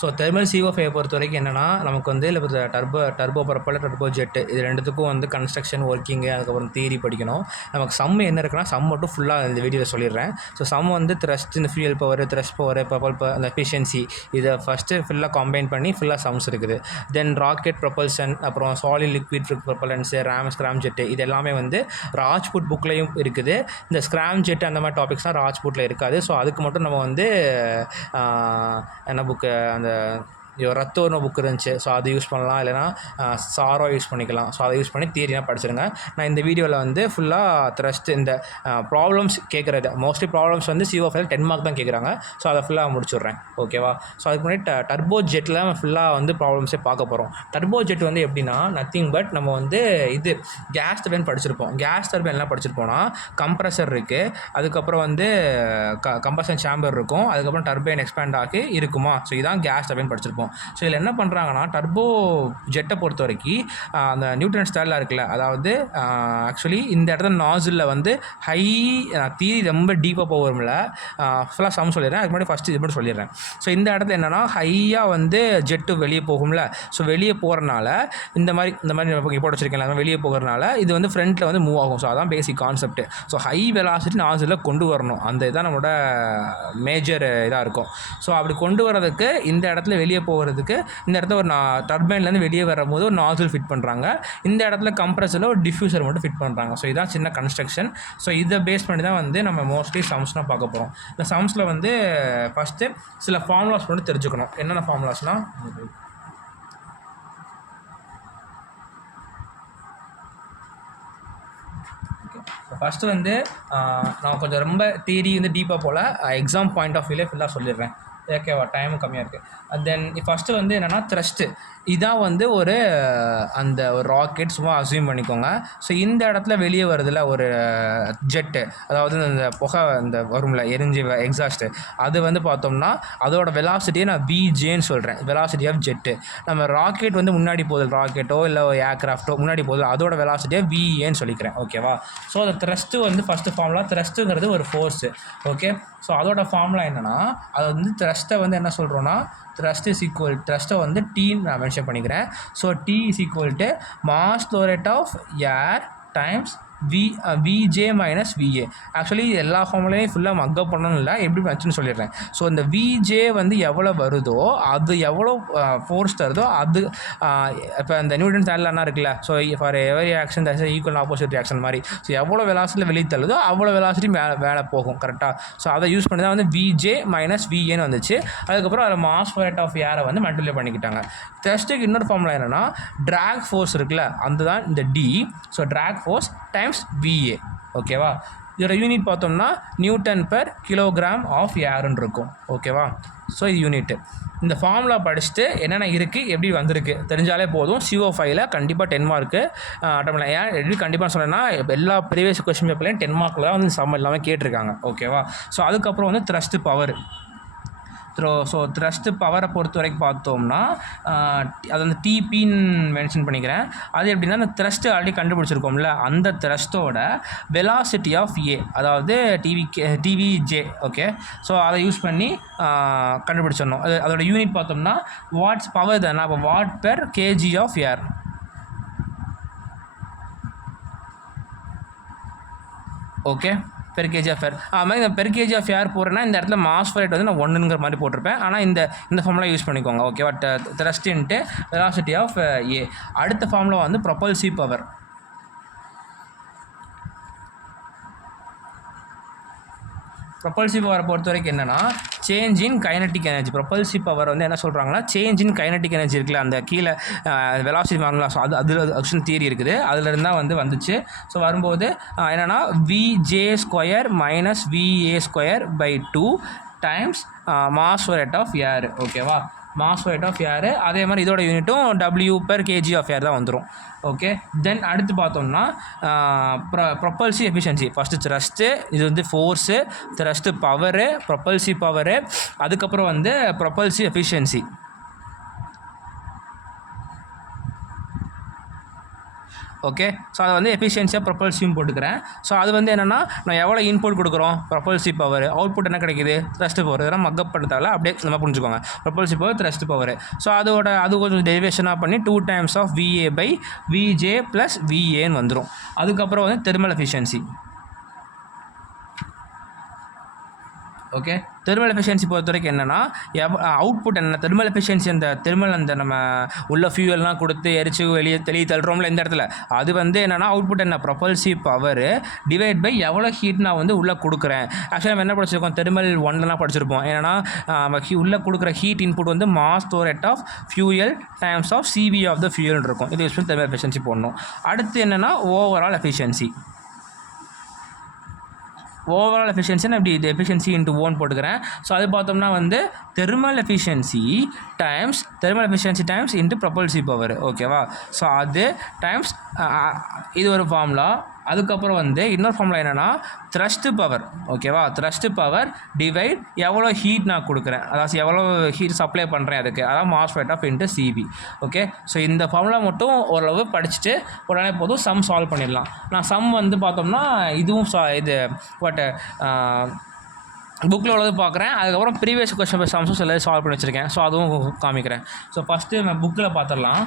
So thermal CO5 பொறுத்த வரைக்கும் என்னென்னா நமக்கு வந்து இல்லை டர்போ ப்ரொப்பல்லர் டர்போ ஜெட்டு இது ரெண்டுத்துக்கும் வந்து கன்ஸ்ட்ரக்ஷன் ஒர்க்கிங்கு அதுக்கப்புறம் தியரி படிக்கணும். நமக்கு சம் என்ன இருக்குன்னா சம் மட்டும் ஃபுல்லாக இந்த வீடியோவில் சொல்லிடுறேன். ஸோ சம் வந்து த்ரஸ்ட் இந்த ஃபியூயல் பவர் த்ரஸ்ட் பவர் அந்த எஃபிஷியன்சி இதை ஃபஸ்ட்டு ஃபுல்லாக கம்பைன் பண்ணி ஃபுல்லாக சம்ஸ் இருக்குது. தென் ராக்கெட் ப்ரொபல்ஷன் அப்புறம் சாலிட் லிக்விட் ப்ரொப்பலன்ஸு ஸ்க்ராம் ஜெட்டு இது எல்லாமே வந்து ராஜ்புட் புக்லேயும் இருக்குது. இந்த ஸ்க்ராம் ஜெட் அந்த மாதிரி டாபிக்ஸ்லாம் ராஜ்புட்டில் இருக்காது. ஸோ அதுக்கு மட்டும் நம்ம வந்து என்ன புக்கு அந்த ரத்தோன்னு புக் இருந்துச்சு. ஸோ அது யூஸ் பண்ணலாம், இல்லைனா சாரோ யூஸ் பண்ணிக்கலாம். ஸோ அதை யூஸ் பண்ணி தியரியாக படிச்சிருங்க. நான் இந்த வீடியோவில் வந்து ஃபுல்லாக த்ரஸ்ட் இந்த ப்ராப்ளம்ஸ் கேட்குறது மோஸ்ட்லி ப்ராப்ளம்ஸ் வந்து CO5 10 மார்க் தான் கேட்குறாங்க. ஸோ அதை ஃபுல்லாக முடிச்சுட்றேன். ஓகேவா? ஸோ அதுக்கு முன்னாடி டர்போ ஜெட்டில் ஃபுல்லாக வந்து ப்ராப்ளம்ஸே பார்க்க போகிறோம். டர்போ ஜெட் வந்து எப்படின்னா நத்திங் பட் நம்ம வந்து இது கேஸ் டர்பைன் படிச்சிருப்போம். கேஸ் டர்பைன்லாம் படிச்சிருப்போம்னா கம்ப்ரஸர் இருக்குது, அதுக்கப்புறம் வந்து கம்பஷன் சேம்பர் இருக்கும், அதுக்கப்புறம் டர்பைன் எக்ஸ்பேண்ட் ஆகி இருக்குமா. ஸோ இதான் கேஸ் டர்பைன் படிச்சிருப்போம். ஸோ இதில் என்ன பண்ணுறாங்கன்னா டர்போ ஜெட்டை பொறுத்த வரைக்கும் அந்த நியூட்டன் ஸ்டைலாக இருக்குல்ல, அதாவது ஆக்சுவலி இந்த இடத்துல நாசிலில் வந்து ஹை தீரி ரொம்ப டீப்பாக போகும்ல. ஃபுல்லாக சம் சொல்லிடுறேன். அதுக்கு முன்னாடி ஃபஸ்ட்டு இது மட்டும் சொல்லிடுறேன். ஸோ இந்த இடத்துல என்னென்னா ஹையாக வந்து ஜெட்டு வெளியே போகும்ல. ஸோ வெளியே போகிறனால இந்த மாதிரி போட்டு வச்சுருக்கேன் வெளியே போகிறனால இது வந்து ஃப்ரண்ட்டில் வந்து மூவ் ஆகும். ஸோ அதான் basic concept. So high velocity நாசிலில் கொண்டு வரணும். அந்த இதுதான் நம்மளோட மேஜர் இதாக இருக்கும். ஸோ அப்படி கொண்டு வரதுக்கு இந்த இடத்துல வெளியே போகிறதுக்கு இந்த இடத்துல ஒரு டர்பைன்லேருந்து வெளியே வரும்போது ஒரு நாசில் ஃபிட் பண்ணுறாங்க. இந்த இடத்துல கம்ப்ரஸரில் ஒரு டிஃப்யூசர் மட்டும் ஃபிட் பண்ணுறாங்க. ஸோ இதான் சின்ன கன்ஸ்ட்ரக்ஷன். ஸோ இதை பேஸ் பண்ணி தான் வந்து நம்ம மோஸ்ட்லி சம்ஸ்னால் பார்க்க போகிறோம். இந்த சம்ஸில் வந்து ஃபஸ்ட்டு சில ஃபார்முலாஸ் மட்டும் தெரிஞ்சுக்கணும். என்னென்ன ஃபார்முலாஸ்னால் ஃபஸ்ட்டு வந்து நான் கொஞ்சம் ரொம்ப தியரி வந்து டீப்பாக போல் எக்ஸாம் பாயிண்ட் ஆஃப் வியூலே ஃபுல்லாக சொல்லிடுறேன். ஓகேவா? டைமும் கம்மியாக இருக்குது. தென் ஃபஸ்ட்டு வந்து என்னென்னா த்ரஸ்ட்டு இதான் வந்து ஒரு அந்த ஒரு ராக்கெட் சும்மா அஸ்யூம் பண்ணிக்கோங்க. ஸோ இந்த இடத்துல வெளியே வருதுல ஒரு ஜெட்டு, அதாவது இந்த புகை இந்த வரும்ல எரிஞ்சு எக்ஸாஸ்ட்டு, அது வந்து பார்த்தோம்னா அதோட வெலாசிட்டியை நான் VJன்னு சொல்கிறேன். Velocity of jet. நம்ம ராக்கெட் வந்து முன்னாடி போகுது, ராக்கெட்டோ இல்லை ஏர்க்ராஃப்ட்டோ முன்னாடி போகுது, அதோட வெலாசிட்டியை VAன்னு சொல்லிக்கிறேன். ஓகேவா? ஸோ அந்த த்ரஸ்ட்டு வந்து ஃபஸ்ட்டு ஃபார்முலா, த்ரஸ்ட்டுங்கிறது ஒரு ஃபோர்ஸு. ஓகே. ஸோ அதோட ஃபார்முலா என்னென்னா அது வந்து த்ரஸ்ட்டை வந்து என்ன சொல்கிறோன்னா த்ரஸ்ட்டை வந்து Tன்னு நான் மென்ஷன் பண்ணிக்கிறேன். So T = mass flow rate of air times VJ minus VA. Actually எல்லா ஃபார்முலையும் ஃபுல்லாக மக்கப் பண்ணணும் இல்லை, எப்படி வச்சுன்னு சொல்லிடுறேன். ஸோ இந்த VJ வந்து எவ்வளோ வருதோ அது எவ்வளோ ஃபோர்ஸ் தருதோ அது இப்போ இந்த நியூட்டன் ஸ்டைலில் என்ன இருக்குல்ல. So for every action that is equal opposite reaction மாதிரி. ஸோ எவ்வளோ வெலாசிட்டியில் வெளியே தள்ளுதோ அவ்வளோ வெலாசிட்டி மேலே போகும். கரெக்டாக? ஸோ அதை யூஸ் பண்ணி தான் வந்து VJ minus VAன்னு வந்துச்சு. அதுக்கப்புறம் அதில் மாஸ் ரேட் ஆஃப் ஏரை வந்து மல்டிப்ளை பண்ணிக்கிட்டாங்க. த்ரஸ்ட்டுக்கு இன்னொரு ஃபார்முலா என்னென்னா ட்ராக் ஃபோர்ஸ் இருக்குல்ல, அதுதான் இந்த D. So drag force times VA. ஓகேவா? இதோட யூனிட் பார்த்தோம்னா நியூட்டன் பெர் கிலோகிராம் ஆஃப் ஏர்ன்னு இருக்கும். ஓகேவா? ஸோ இது யூனிட்டு. இந்த ஃபார்முலா படிச்சுட்டு என்னென்ன இருக்குது எப்படி வந்திருக்கு தெரிஞ்சாலே போதும். CO5 கண்டிப்பாக 10 மார்க்கு அட்டம். ஏன் எப்படி கண்டிப்பாக சொன்னேன்னா எல்லா ப்ரீவியஸ் கொஸ்டின் பேப்பர்லையும் 10 மார்க்கில் தான் வந்து சம் எல்லாமே கேட்டிருக்காங்க. ஓகேவா? ஸோ அதுக்கப்புறம் வந்து த்ரஸ்ட்டு பவர். ஸோ த்ரஸ்ட்டு பவரை பொறுத்த வரைக்கும் பார்த்தோம்னா அது அந்த TPன்னு மென்ஷன் பண்ணிக்கிறேன். அது எப்படின்னா அந்த த்ரஸ்ட்டு ஆல்ரெடி கண்டுபிடிச்சிருக்கோம்ல, அந்த த்ரஸ்ட்டோட வெலாசிட்டி ஆஃப் A, அதாவது TVJ. ஓகே. ஸோ அதை யூஸ் பண்ணி கண்டுபிடிச்சிடணும். அதோட யூனிட் பார்த்தோம்னா வாட்ஸ் பவர் தானே. அப்போ watt per kg of air. Okay. Per kg of air. அது மாதிரி இந்த பெர் கேஜி ஆஃப் ஏர் போடுறேன்னா இந்த இடத்துல மாஸ் ரேட் வந்து நான் 1ங்கிற மாதிரி போட்டிருப்பேன். ஆனால் இந்த ஃபார்முலா யூஸ் பண்ணிக்கோங்க. ஓகேவா? Thrust into velocity of A. அடுத்த ஃபார்முலா வந்து ப்ரொபல்சிவ் பவர். ப்ரொபல்சிவ் பவரை பொறுத்த வரைக்கும் என்னென்னா change in kinetic energy. Propulsive power வந்து என்ன சொல்கிறாங்கன்னா சேஞ்ச் இன் கைனட்டிக் எனர்ஜி இருக்குல்ல, அந்த கீழே வெலாசிட்டி வாங்கலாம். ஸோ அதில் ஆக்ஷன் தியரி இருக்குது, அதில் இருந்தால் வந்துச்சு. ஸோ வரும்போது என்னென்னா VJ² minus VA²/2 times mass rate of air. ஓகேவா? Mass rate of air. அதே மாதிரி இதோட யூனிட்டும் W per kg of air தான் வந்துடும். ஓகே. தென் அடுத்து பார்த்தோம்னா ப்ரொபல்சிவ் எஃபிஷியன்சி. ஃபஸ்ட்டு த்ரஸ்ட்டு, இது வந்து ஃபோர்ஸு, த்ரஸ்ட்டு பவரு, ப்ரொபல்சிவ் பவரு, அதுக்கப்புறம் வந்து ப்ரொபல்சிவ் எஃபிஷியன்சி. ஓகே. ஸோ அதை வந்து எஃபிஷியன்சியாக ப்ரொபல்சிவ் போட்டுக்கிறேன். ஸோ அது வந்து என்னென்னா நான் எவ்வளோ இன்புட் கொடுக்குறோம் ப்ரொபல்சிவ் பவர், அவுட்புட் என்ன கிடைக்குது த்ரஸ்ட் பவர். இதெல்லாம் மக்கப் பண்ணுறதால அப்படியே நம்ம புரிஞ்சுக்கோங்க. ப்ரொபல்சிவ் பவர் த்ரஸ்ட் பவர். ஸோ அது கொஞ்சம் டெரிவேஷனாக பண்ணி 2 times of VA by VJ + VAன்னு வந்துடும். அதுக்கப்புறம் வந்து thermal efficiency. Okay. Thermal efficiency பொறுத்த வரைக்கும் என்னென்னா அவுட்புட் என்ன தெர்மல் எஃபிஷியன்சி அந்த தெர்மல் அந்த நம்ம உள்ள ஃபியூவல்லாம் கொடுத்து எரிச்சு வெளியே தள்ளுறோம்ல இந்த இடத்துல அது வந்து என்னென்னா அவுட்புட் என்ன ப்ரொபல்சிவ் பவர் டிவைட் பை எவ்வளோ ஹீட் நான் வந்து உள்ளே கொடுக்குறேன். ஆக்சுவலாக நம்ம என்ன படிச்சிருக்கோம் தெர்மல் 1லலாம் படிச்சிருப்போம். ஏன்னா உள்ளே கொடுக்குற ஹீட் இன்புட் வந்து mass flow rate of fuel times of CV of the fuel இருக்கும். இது யூஸ் பண்ணி தெர்மல் எஃபிஷியன்சி போடணும். அடுத்து என்னென்னா ஓவரால் எஃபிஷியன்சி. ஓவரால் எஃபிஷியன்சி நான் இப்படி இது எஃபிஷியன்சி இன்ட்டு 1 போட்டுக்கிறேன். ஸோ அது பார்த்தோம்னா வந்து thermal efficiency times into propulsive power. ஓகேவா. ஸோ அது டைம்ஸ் இது ஒரு ஃபார்முலா. அதுக்கப்புறம் வந்து இன்னொரு ஃபார்முலா என்னென்னா த்ரஸ்ட்டு பவர். ஓகேவா. த்ரஸ்ட்டு பவர் டிவைட் எவ்வளோ ஹீட் நான் கொடுக்குறேன், அதாவது எவ்வளோ ஹீட் சப்ளை பண்ணுறேன் அதுக்கு, அதான் mass rate of into CV. Okay. So இந்த ஃபார்முலா மட்டும் ஓரளவு படிச்சுட்டு உடனே போதும் சம் சால்வ் பண்ணிடலாம். நான் சம் வந்து பார்த்தோம்னா இதுவும் இது புக்கில் உள்ளது பார்க்குறேன். அதுக்கப்புறம் ப்ரீவியஸ் கொஸ்டின் சம்ஸும் சில சால்வ் பண்ணி வச்சுருக்கேன். ஸோ அதுவும் காமிக்கிறேன். ஸோ ஃபஸ்ட்டு நம்ம புக்கில் பார்த்துடலாம்.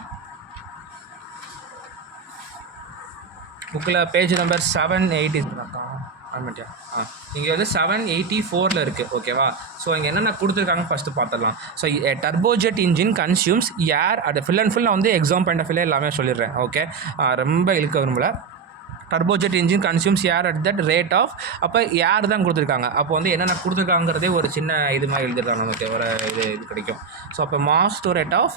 புக்கில் பேஜ் நம்பர் 780 இங்கே வந்து 784 இருக்குது. ஓகேவா. ஸோ இங்கே என்னென்ன கொடுத்துருக்காங்க ஃபஸ்ட்டு பார்த்துடலாம். ஸோ டர்போஜெட் இன்ஜின் கன்சியூம்ஸ் ஏர் அது ஃபுல் அண்ட் ஃபுல் நான் வந்து எக்ஸாம் பாயிண்ட் ஆஃப் வியூ எல்லாமே சொல்லிடுறேன். ஓகே. ரொம்ப இழுக்க விரும்பல. Turbojet engine consumes air at that rate of அப்போ ஏர் தான் கொடுத்துருக்காங்க. அப்போ வந்து என்னென்ன கொடுத்துருக்காங்கிறதே ஒரு சின்ன இது மாதிரி எழுதிருக்காங்க. நமக்கு ஒரு இது கிடைக்கும். ஸோ அப்போ mass to rate of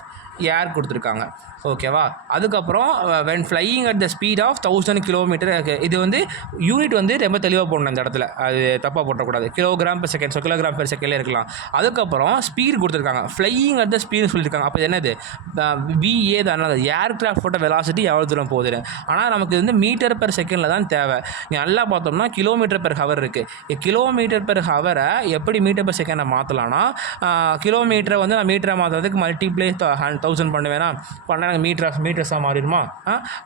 air கொடுத்துருக்காங்க. ஓகேவா. அதுக்கப்புறம் when flying at the speed of 1000 kilometre. இது வந்து யூனிட் வந்து ரொம்ப தெளிவாக போடணும் அந்த இடத்துல, அது தப்பாக போட்டக்கூடாது. kg/s. ஸோ kg/s இருக்கலாம். அதுக்கப்புறம் ஸ்பீட் கொடுத்துருக்காங்க. ஃப்ளையிங் அட் த ஸ்பீடு சொல்லியிருக்காங்க. அப்போ என்னது VA தான், ஏர்கிராஃப்டோட வெலாசிட்டி எவ்வளோ தூரம் போகுது. ஆனால் நமக்கு வந்து மீட்டர்/செகண்டில் தான் தேவை. நல்லா பார்த்தோம்னா km/h இருக்குது. km/h எப்படி மீட்டர்/செகண்டை மாற்றலாம்னா கிலோமீட்டரை வந்து நான் மீட்டரை மாற்றுறதுக்கு மல்டிப்ளை 1000 பண்ணுவேன்னா பண்ண மீட்டர்ஸாக மாறிடுமா.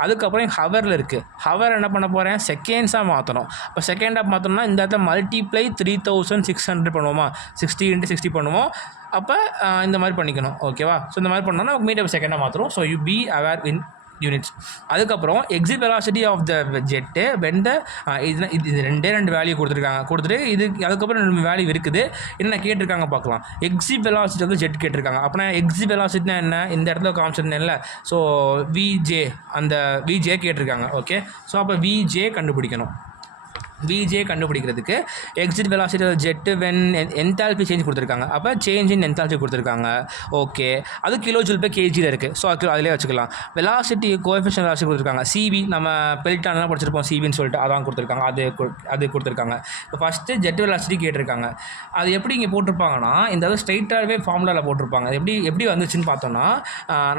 அதுக்கப்புறம் ஹவரில் இருக்குது. ஹவர் என்ன பண்ண போகிறேன் செகண்ட்ஸாக மாற்றணும். இப்போ செகண்டாக மாற்றணும்னா இந்த இடத்துல மல்டிப்ளை 3600 பண்ணுவோமா, 60 × 60 பண்ணுவோம். அப்போ இந்த மாதிரி பண்ணிக்கணும். ஓகேவா. ஸோ இந்த மாதிரி பண்ணோம்னா மீட்டர்/செகண்டாக மாற்றுறோம். So you be aware in units. அதுக்கப்புறம் exit velocity of the jet வெந்த இது ரெண்டே வேல்யூ கொடுத்துட்டு இது அதுக்கப்புறம் 2 வேல்யூ இருக்குது. என்ன கேட்டிருக்காங்க பார்க்கலாம். Exit velocity of the jet கேட்டிருக்காங்க. அப்படின்னா எக்ஸிட் வெலாசிட்டினா என்ன இந்த இடத்துல காமிச்சிருந்தேன் இல்லை. ஸோ அந்த VJ கேட்டிருக்காங்க. ஓகே. ஸோ அப்போ VJ கண்டுபிடிக்கணும். VJ கண்டுபிடிக்கிறதுக்கு exit velocity of jet when enthalpy change கொடுத்துருக்காங்க. அப்போ சேஞ்ச் இன் என்தால்பி கொடுத்துருக்காங்க. ஓகே. அது kJ/kg இருக்குது. ஸோ அதிலே வச்சுக்கலாம். வெலாசிட்டி கோஎஃபிஷியன்ட் வெலாசிட்டி கொடுத்துருக்காங்க. CV நம்ம பெல்டான்லாம் படிச்சிருப்போம் CVன்னு சொல்லிட்டு அதான் கொடுத்துருக்காங்க. அது கொடுத்துருக்காங்க. இப்போ ஃபஸ்ட்டு ஜெட் வெலாசிட்டி கேட்டிருக்காங்க. அது எப்படி இங்கே போட்டிருப்பாங்கன்னா இந்த ஸ்ட்ரைட்டாகவே ஃபார்முலாவில் போட்டிருப்பாங்க. எப்படி வந்துச்சுன்னு பார்த்தோன்னா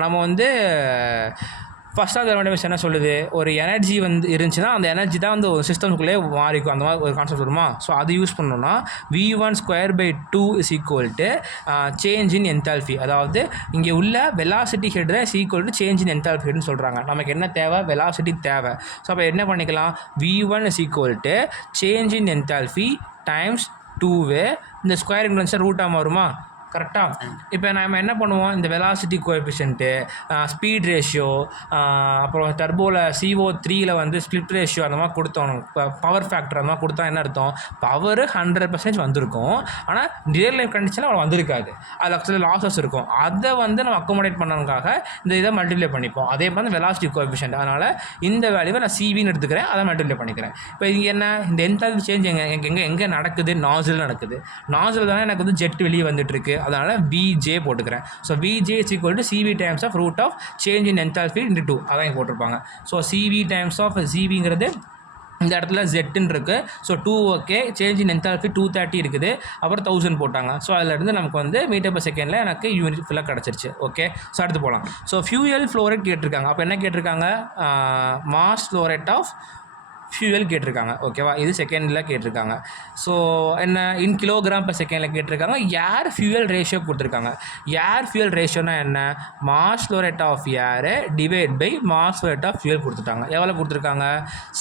நம்ம வந்து ஃபஸ்ட்டாக தெர்மோடைனமிக்ஸ் என்ன சொல்லுது, ஒரு எனர்ஜி வந்து இருந்துச்சுன்னா அந்த எனர்ஜி தான் வந்து ஒரு சிஸ்டம்குள்ளே மாறிக்கும். அந்த மாதிரி ஒரு கான்செப்ட் வருமா. ஸோ அது யூஸ் பண்ணோன்னா V1²/2 = சேஞ்ச் இன் என்தால்பி. அதாவது இங்கே உள்ள வெலாசிட்டி ஹெட் தான் = சேஞ்ச் இன் என்தால்பி ஹெட்னு சொல்கிறாங்க. நமக்கு என்ன தேவை, வெலாசிட்டி தேவை. ஸோ அப்போ என்ன பண்ணிக்கலாம், V1 = change in enthalpy times 2 இந்த ஸ்கொயர் இன்ஃப்ளூன்ஸாக ரூட்டாக மாறுமா. கரெக்டாக. இப்போ நம்ம என்ன பண்ணுவோம், இந்த வெலாசிட்டி கோஎஃபிஷியன்ட்டு, ஸ்பீட் ரேஷியோ, அப்புறம் டர்போவில் CO3 வந்து ஸ்ப்ளிட் ரேஷியோ அந்த மாதிரி கொடுத்தோம். இப்போ பவர் ஃபேக்டர் அந்த மாதிரி கொடுத்தா என்ன அர்த்தம், பவர் 100% வந்திருக்கும். ஆனால் ரியல் லைஃப் கண்டிஷனில் அவ்வளோ வந்திருக்காது. அது ஆக்சுவலி லாஸஸ் இருக்கும். அதை வந்து நம்ம அக்கோமடேட் பண்ணதுக்காக இந்த இதை மல்டிப்ளை பண்ணிப்போம். அதே மாதிரி வெலாசிட்டி கோஎஃபிஷியன்ட். அதனால் இந்த வேல்யூவை நான் CVன்னு எடுத்துக்கிறேன், அதை மல்டிப்ளை பண்ணிக்கிறேன். இப்போ இங்கே என்ன, இந்த என்தால்பி சேஞ்ச் எங்கே நடக்குது, நாசில் நடக்குது. நாசில் தானே எனக்கு வந்து ஜெட் வெளியே வந்துட்டுருக்கு. அதனால் VJ போட்டுக்கிறேன். So VJ = CV times of root of change in enthalpy × 2 அதான் இங்கே போட்டிருப்பாங்க. ஸோ CV டைம்ஸ் ஆஃப் CVங்கிறது இந்த இடத்துல ஜெட்டுன்னு இருக்குது. So 2 okay. Change in enthalpy 230 இருக்குது. அப்புறம் 1000 போட்டாங்க. ஸோ அதிலேருந்து நமக்கு வந்து மீட்டர்/செகண்டில் எனக்கு யூனிட் ஃபுல்லாக கிடச்சிருச்சு. ஓகே. ஸோ அடுத்து போகலாம். ஸோ ஃபியூயல் ஃப்ளோ ரேட் கேட்டிருக்காங்க. அப்போ என்ன கேட்டிருக்காங்க, mass flow rate of fuel கேட்டிருக்காங்க. ஓகேவா, இது செகண்டில் கேட்டிருக்காங்க. ஸோ என்ன இன் கிலோகிராம் per செகண்டில் கேட்டிருக்காங்க. ஏர் ஃபியூயல் ரேஷியோ கொடுத்துருக்காங்க. ஏர் ஃபியூயல் ரேஷியோனா என்ன, mass flow rate of air divide by mass flow rate of fuel கொடுத்துட்டாங்க. எவ்வளோ கொடுத்துருக்காங்க,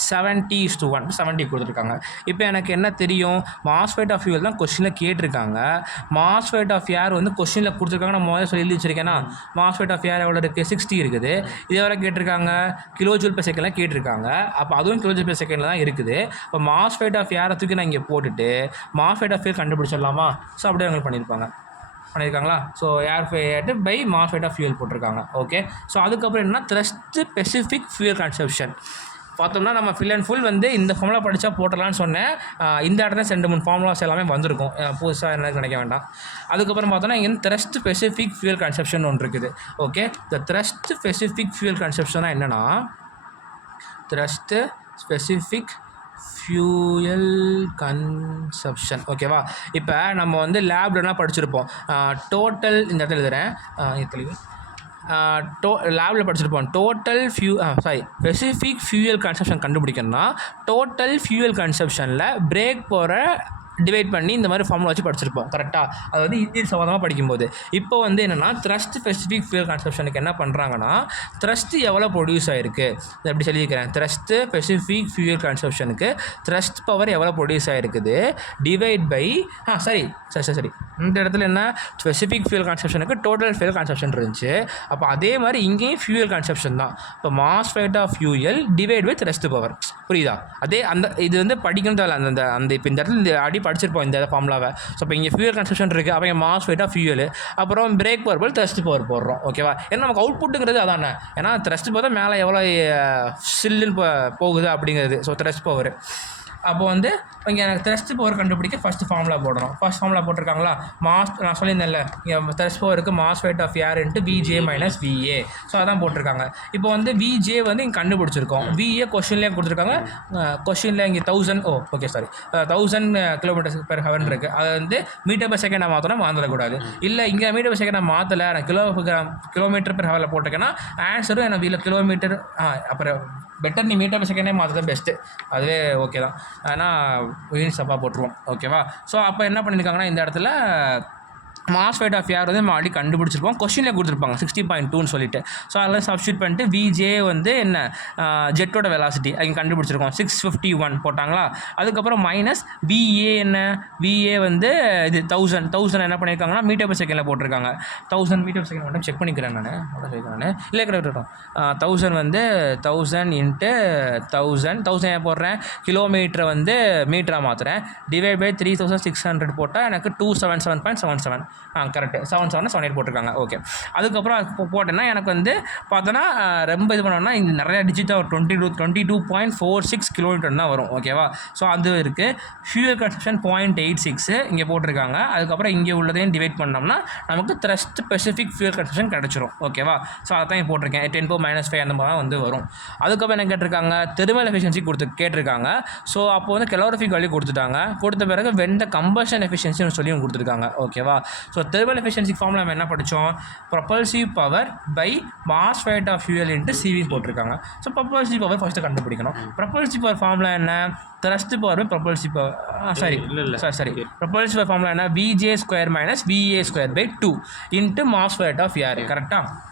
70:1 70 கொடுத்துருக்காங்க. இப்போ எனக்கு என்ன தெரியும், மாஸ் ரேட் ஆஃப் ஃபியூயல் தான் கொஸ்டினில் கேட்டிருக்காங்க. மாஸ் ரேட் ஆஃப் ஏர் வந்து கொஸ்டினில் கொடுத்துருக்காங்க. நான் முதல்ல சொல்லி வச்சிருக்கேன்னா மாஸ் ரேட் ஆஃப் ஏர் எவ்வளோ இருக்குது, 60 இருக்குது. இது எவ்வளோ கேட்டிருக்காங்க, கிலோஜூல் per செகண்டில் கேட்டிருக்காங்க. அப்போ அதுவும் கிலோஜூல் per செகண்டில் தான் இருக்குது. இப்போ மாஸ் ரேட் ஆஃப் ஏரை தூக்கி நான் இங்கே போட்டுட்டு மாஸ் ரேட் ஆஃப் ஃபியூயல் கண்டுபிடிச்சிடலாமா. ஸோ அப்படியே அவங்க பண்ணியிருக்காங்களா. So air fed by mass rate of fuel போட்டிருக்காங்க. ஓகே, ஸோ அதுக்கப்புறம் என்னன்னா த்ரஸ்ட் ஸ்பெசிஃபிக் ஃபியூயல் கன்சப்ஷன் பார்த்தோம்னா நம்ம ஃபில் அண்ட் ஃபுல் வந்து இந்த ஃபார்முலா படித்தா போட்டலான்னு சொன்னேன். இந்த இடத்துல 2-3 ஃபார்முலாஸ் எல்லாமே வந்திருக்கும், புதுசாக என்ன நினைக்க வேண்டாம். அதுக்கப்புறம் பார்த்தோன்னா இங்கே த்ரஸ்ட் ஸ்பெசிஃபிக் ஃபியூயல் கன்சப்ஷன் ஒன்று இருக்குது. ஓகே, இந்த த்ரஸ்ட் ஸ்பெசிஃபிக் ஃபியூயல் கன்சப்ஷனாக என்னென்னா, த்ரஸ்ட் ஸ்பெசிஃபிக் ஃபியூயல் கன்சப்ஷன். ஓகேவா, இப்போ நம்ம வந்து லேப்லலாம் படிச்சிருப்போம். டோட்டல் இந்த இடத்துல எழுதுகிறேன் தெளிவு. லேபில் படிச்சிருப்போம். டோட்டல் ஸ்பெசிஃபிக் ஃபியூயல் கன்சப்ஷன் கண்டுபிடிக்கணும்னா டோட்டல் ஃபியூயல் கன்சப்ஷனில் பிரேக் போகிற டிவைட் பண்ணி இந்த மாதிரி ஃபார்முலா வச்சு படிச்சிருப்போம். கரெக்டாக, அது வந்து இந்தியன் சம்மந்தமாக படிக்கும்போது. இப்போ வந்து என்னென்னா த்ரஸ்ட் ஸ்பெசிஃபிக் ஃபியூயல் கன்சப்ஷனுக்கு என்ன பண்ணுறாங்கன்னா, த்ரஸ்ட் எவ்வளோ ப்ரொடியூஸ் ஆகிருக்கு இது எப்படி சொல்லியிருக்கிறேன். த்ரஸ்ட் ஸ்பெசிஃபிக் ஃபியூயல் கன்சப்ஷனுக்கு த்ரஸ்ட் பவர் எவ்வளோ ப்ரொடியூஸ் ஆகிருக்குது டிவைட் பை சரி இந்த இடத்துல என்ன, ஸ்பெசிஃபிக் ஃபியூயல் கன்சப்ஷனுக்கு டோட்டல் ஃபியூயல் கன்சப்ஷன் இருந்துச்சு. அப்போ அதே மாதிரி இங்கேயும் ஃபியூயல் கன்சப்ஷன் தான். இப்போ mass rate of fuel divide by thrust power. புரியுதா, அதே அந்த இது வந்து படிக்கணும் தேவை. அந்த இப்போ இந்த இடத்துல அடி படிச்சிருப்போம் இந்த ஃபார்முலாவை. ஸோ இப்போ இங்கே ஃபியூயல் கன்சப்ஷன் இருக்குது. அப்போ இங்கே மாஸ் ரேட் ஆஃப் ஃபியூயல், அப்புறம் பிரேக் பவர் போல் த்ரஸ்ட் பவர் போடுறோம். ஓகேவா, ஏன்னா நமக்கு அவுட்புட்டுங்கிறது அதானே. ஏன்னா த்ரஸ்ட் பவர் தான் மேலே எவ்வளோ சில்லுன்னு போகுது அப்படிங்கிறது. So thrust power. அப்போ வந்து இங்கே எனக்கு த்ரஸ்ட் பவர் கண்டுபிடிக்க ஃபஸ்ட்டு ஃபார்முலா போடணும். ஃபஸ்ட் ஃபார்முலா போட்டிருக்காங்களா, மாஸ் நான் சொல்லியிருந்தேன்ல இங்கே த்ரஸ்ட் பவருக்கு mass rate of air into VJ minus VA. So அதான் போட்டிருக்காங்க. இப்போ வந்து VJ வந்து இங்கே கண்டுபிடிச்சிருக்கோம். VA கொஷின்லேயே கொடுத்துருக்காங்க. கொஷினில் இங்கே 1000 கிலோமீட்டர்ஸ் பெர் ஹவர் இருக்குது. அது வந்து மீட்டர் per செகண்ட் மாற்றணும், மாற்றக்கூடாது. இல்லை இங்கே மீட்டர் per செகண்ட் மாற்றலை, நான் கிலோமீட்டர் பெர் ஹவரில் போட்டிருக்கேன்னா ஆன்சரும் எனக்கு இல்லை கிலோமீட்டர். அப்புறம் பெட்டர் நீ மீட்டர் per செகண்டே மாற்றுறது பெஸ்ட்டு. அதுவே ஓகே தான். ஆனால் யூனிட் தப்பாக போட்டுருவோம். ஓகேவா, ஸோ அப்போ என்ன பண்ணியிருக்காங்கன்னா இந்த இடத்துல மாஸ் ரேட் ஆஃப் ஏர் வந்து ஆல்ரெடி கண்டுபிடிச்சிருப்போம். கொஸ்டினில் கொடுத்துருப்பாங்க 60.2ன்னு சொல்லிட்டு. ஸோ அதெல்லாம் சப்ஸ்டியூட் பண்ணிட்டு VJ வந்து என்ன ஜெட்டோட வெலாசிட்டி அங்கே கண்டுபிடிச்சிருக்கோம் 651 போட்டாங்களா. அதுக்கப்புறம் மைனஸ் VA என்ன, VA வந்து இது 1000 என்ன பண்ணியிருக்காங்கன்னா மீட்டர் per செகண்டில் போட்டிருக்காங்க. 1000 மீட்டர் per செகண்ட் மட்டும் செக் பண்ணிக்கிறேன் நான் இல்லை கரெக்டாக 1000 வந்து 1000 இன்ட்டு 1000 ஏன் போடுறேன், கிலோமீட்டரை வந்து மீட்டராக மாற்றுறேன். டிவைட் பை 3600 போட்டால் எனக்கு 277.77 கரெக்டு 77 போட்டிருக்காங்க. ஓகே, அதுக்கப்புறம் போட்டேன்னா எனக்கு வந்து பார்த்தோன்னா ரொம்ப இது பண்ணோன்னா இங்கே நிறையா டிஜிட்டாக ஒரு 22.46 கிலோமீட்டர் தான் வரும். ஓகேவா, ஸோ அது இருக்குது. ஃபியூயல் கன்சப்ஷன் 0.86 இங்கே போட்டிருக்காங்க. அதுக்கப்புறம் இங்கே உள்ளதையும் டிவைட் பண்ணோம்னா நமக்கு த்ரஸ்ட் ஸ்பெசிஃபிக் ஃபியூயல் கன்சப்ஷன் கிடச்சிரும். ஓகேவா, ஸோ அதை தான் போட்டிருக்கேன். 10⁻⁵ அந்த மாதிரி வந்து வரும். அதுக்கப்புறம் என்ன கேட்டிருக்காங்க, தெர்மல் எஃபிஷியன்சி கேட்டிருக்காங்க. ஸோ அப்போ வந்து கலோரிஃபிக் வேல்யூ கொடுத்துட்டாங்க. கொடுத்த பிறகு வென் த கம்பஷன் எஃபிஷியன்சின்னு சொல்லியும் கொடுத்துருக்காங்க. ஓகேவா, ஸோ தெர்மல் எஃபிஷியன்சி ஃபார்முலா நம்ம என்ன படித்தோம், propulsive power by mass rate of fuel into CV போட்டிருக்காங்க. ஸோ ப்ரொபல்சிவ் பவர் ஃபஸ்ட்டு கண்டுபிடிக்கணும். ப்ரொபல்சிவ் பவர் ஃபார்முலா என்ன, thrust power propulsive power propulsive formula என்ன, VJ² minus VA²/2 into mass rate of air. கரெக்டாக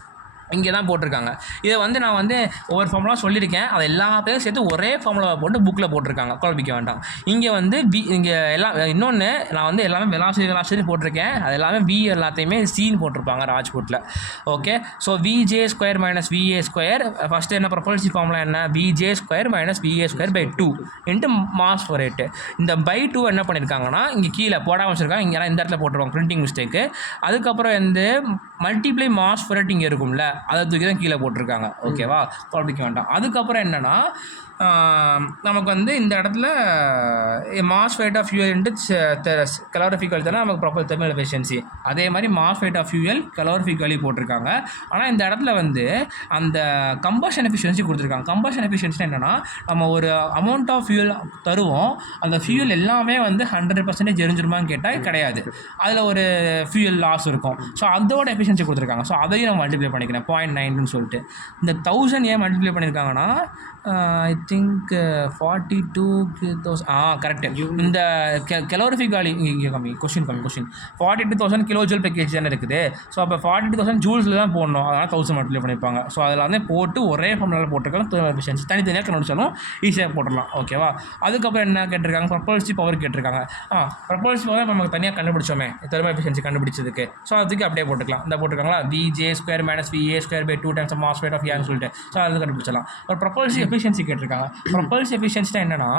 இங்கே தான் போட்டிருக்காங்க. இதை வந்து நான் வந்து ஒவ்வொரு ஃபார்முலா சொல்லியிருக்கேன். அது எல்லாத்தையும் சேர்த்து ஒரே ஃபார்முலாவை போட்டு புக்கில் போட்டிருக்காங்க, குழப்பிக்க வேண்டாம். இங்கே வந்து இங்கே எல்லாம் இன்னொன்று நான் வந்து எல்லாமே வெலாசிட்டி போட்டிருக்கேன். அது எல்லாமே எல்லாத்தையுமே சீன் போட்டிருப்பாங்க ராஜ்கோட்டில். Okay, so VJ² minus VA² first என்ன ப்ரொபல்சிவ் ஃபார்முலா என்ன, VJ² minus VA²/2 into mass rate. இந்த பை 2 என்ன பண்ணியிருக்காங்கன்னா இங்கே கீழே போடாமல் வச்சுருக்காங்க. இங்கே இந்த இடத்துல போட்டுருவாங்க பிரிண்டிங் மிஸ்டேக்கு. அதுக்கப்புறம் வந்து மல்டிப்ளை மாஸ் ரேட் இங்கே இருக்கும்ல, அதை தூக்கி தான் கீழே போட்டிருக்காங்க. ஓகேவா, குழப்பிக்க வேண்டாம். அதுக்கப்புறம் என்னென்னா நமக்கு வந்து இந்த இடத்துல mass rate of fuel into calorific தானே நமக்கு தெர்மல் எஃபிஷியன்சி. அதே மாதிரி mass rate of fuel calorific value போட்டிருக்காங்க. ஆனால் இந்த இடத்துல வந்து அந்த கம்பஷன் எஃபிஷியன்சி கொடுத்துருக்காங்க. கம்பஷன் எஃபிஷியன்சி என்னென்னா நம்ம ஒரு அமௌண்ட் ஆஃப் ஃபியூயல் தருவோம், அந்த ஃபியூயல் எல்லாமே வந்து 100% எரிஞ்சிருமான்னு கேட்டால் கிடையாது. அதில் ஒரு ஃபியூயல் லாஸ் இருக்கும். ஸோ அதோட எஃபிஷியன்சி கொடுத்துருக்காங்க. ஸோ அதையும் நம்ம மல்டிப்ளை பண்ணிக்கிறேன். 0.9ன்னு சொல்லிட்டு. இந்த 1000 ஏன் மல்டிப்ளை பண்ணியிருக்காங்கன்னா ஐ திங்க் 42,000 கரெக்டு. இந்த கெலோரிஃபிக் காலி இங்கே கம்மி கொஷின் 42,000 kJ per kg தானே இருக்குது. ஸோ அப்போ 42,000 ஜூல்ஸில் தான் போடணும், அதனால் 1000 மல்டிப்ளை பண்ணியிருப்பாங்க. ஸோ அதில் வந்து போட்டு ஒரே ஃபார்முலாவில் போட்டிருக்காங்க. தெர்மல் எஃபிஷியன்சி தனித்தனியாக கண்டுபிடிச்சாலும் ஈஸியாக போட்டுடலாம். ஓகேவா. அதுக்கப்புறம் என்ன கேட்டிருக்காங்க, ப்ரொபல்சிவ் பவர் கேட்டிருக்காங்க. ப்ரொபல்சிவ் பவர் நமக்கு தனியாக கண்டுபிடிச்சோமே தெர்மல் எஃபிஷியன்சி கண்டுபிடிச்சதுக்கு. ஸோ அதுக்கு அப்படியே போட்டுக்கலாம். இந்த போட்டிருக்காங்களா VJ² - VA² 2 times the mass rate of airன்னு சொல்லிட்டு. ஸோ அது கண்டுபிடிச்சலாம். ஒரு ப்ரொபல்சிவ் எஃபிஷியன்சி கேட்டிருக்காங்க. ப்ரொபல்சிவ் எஃபிஷியன்சினா என்னன்னா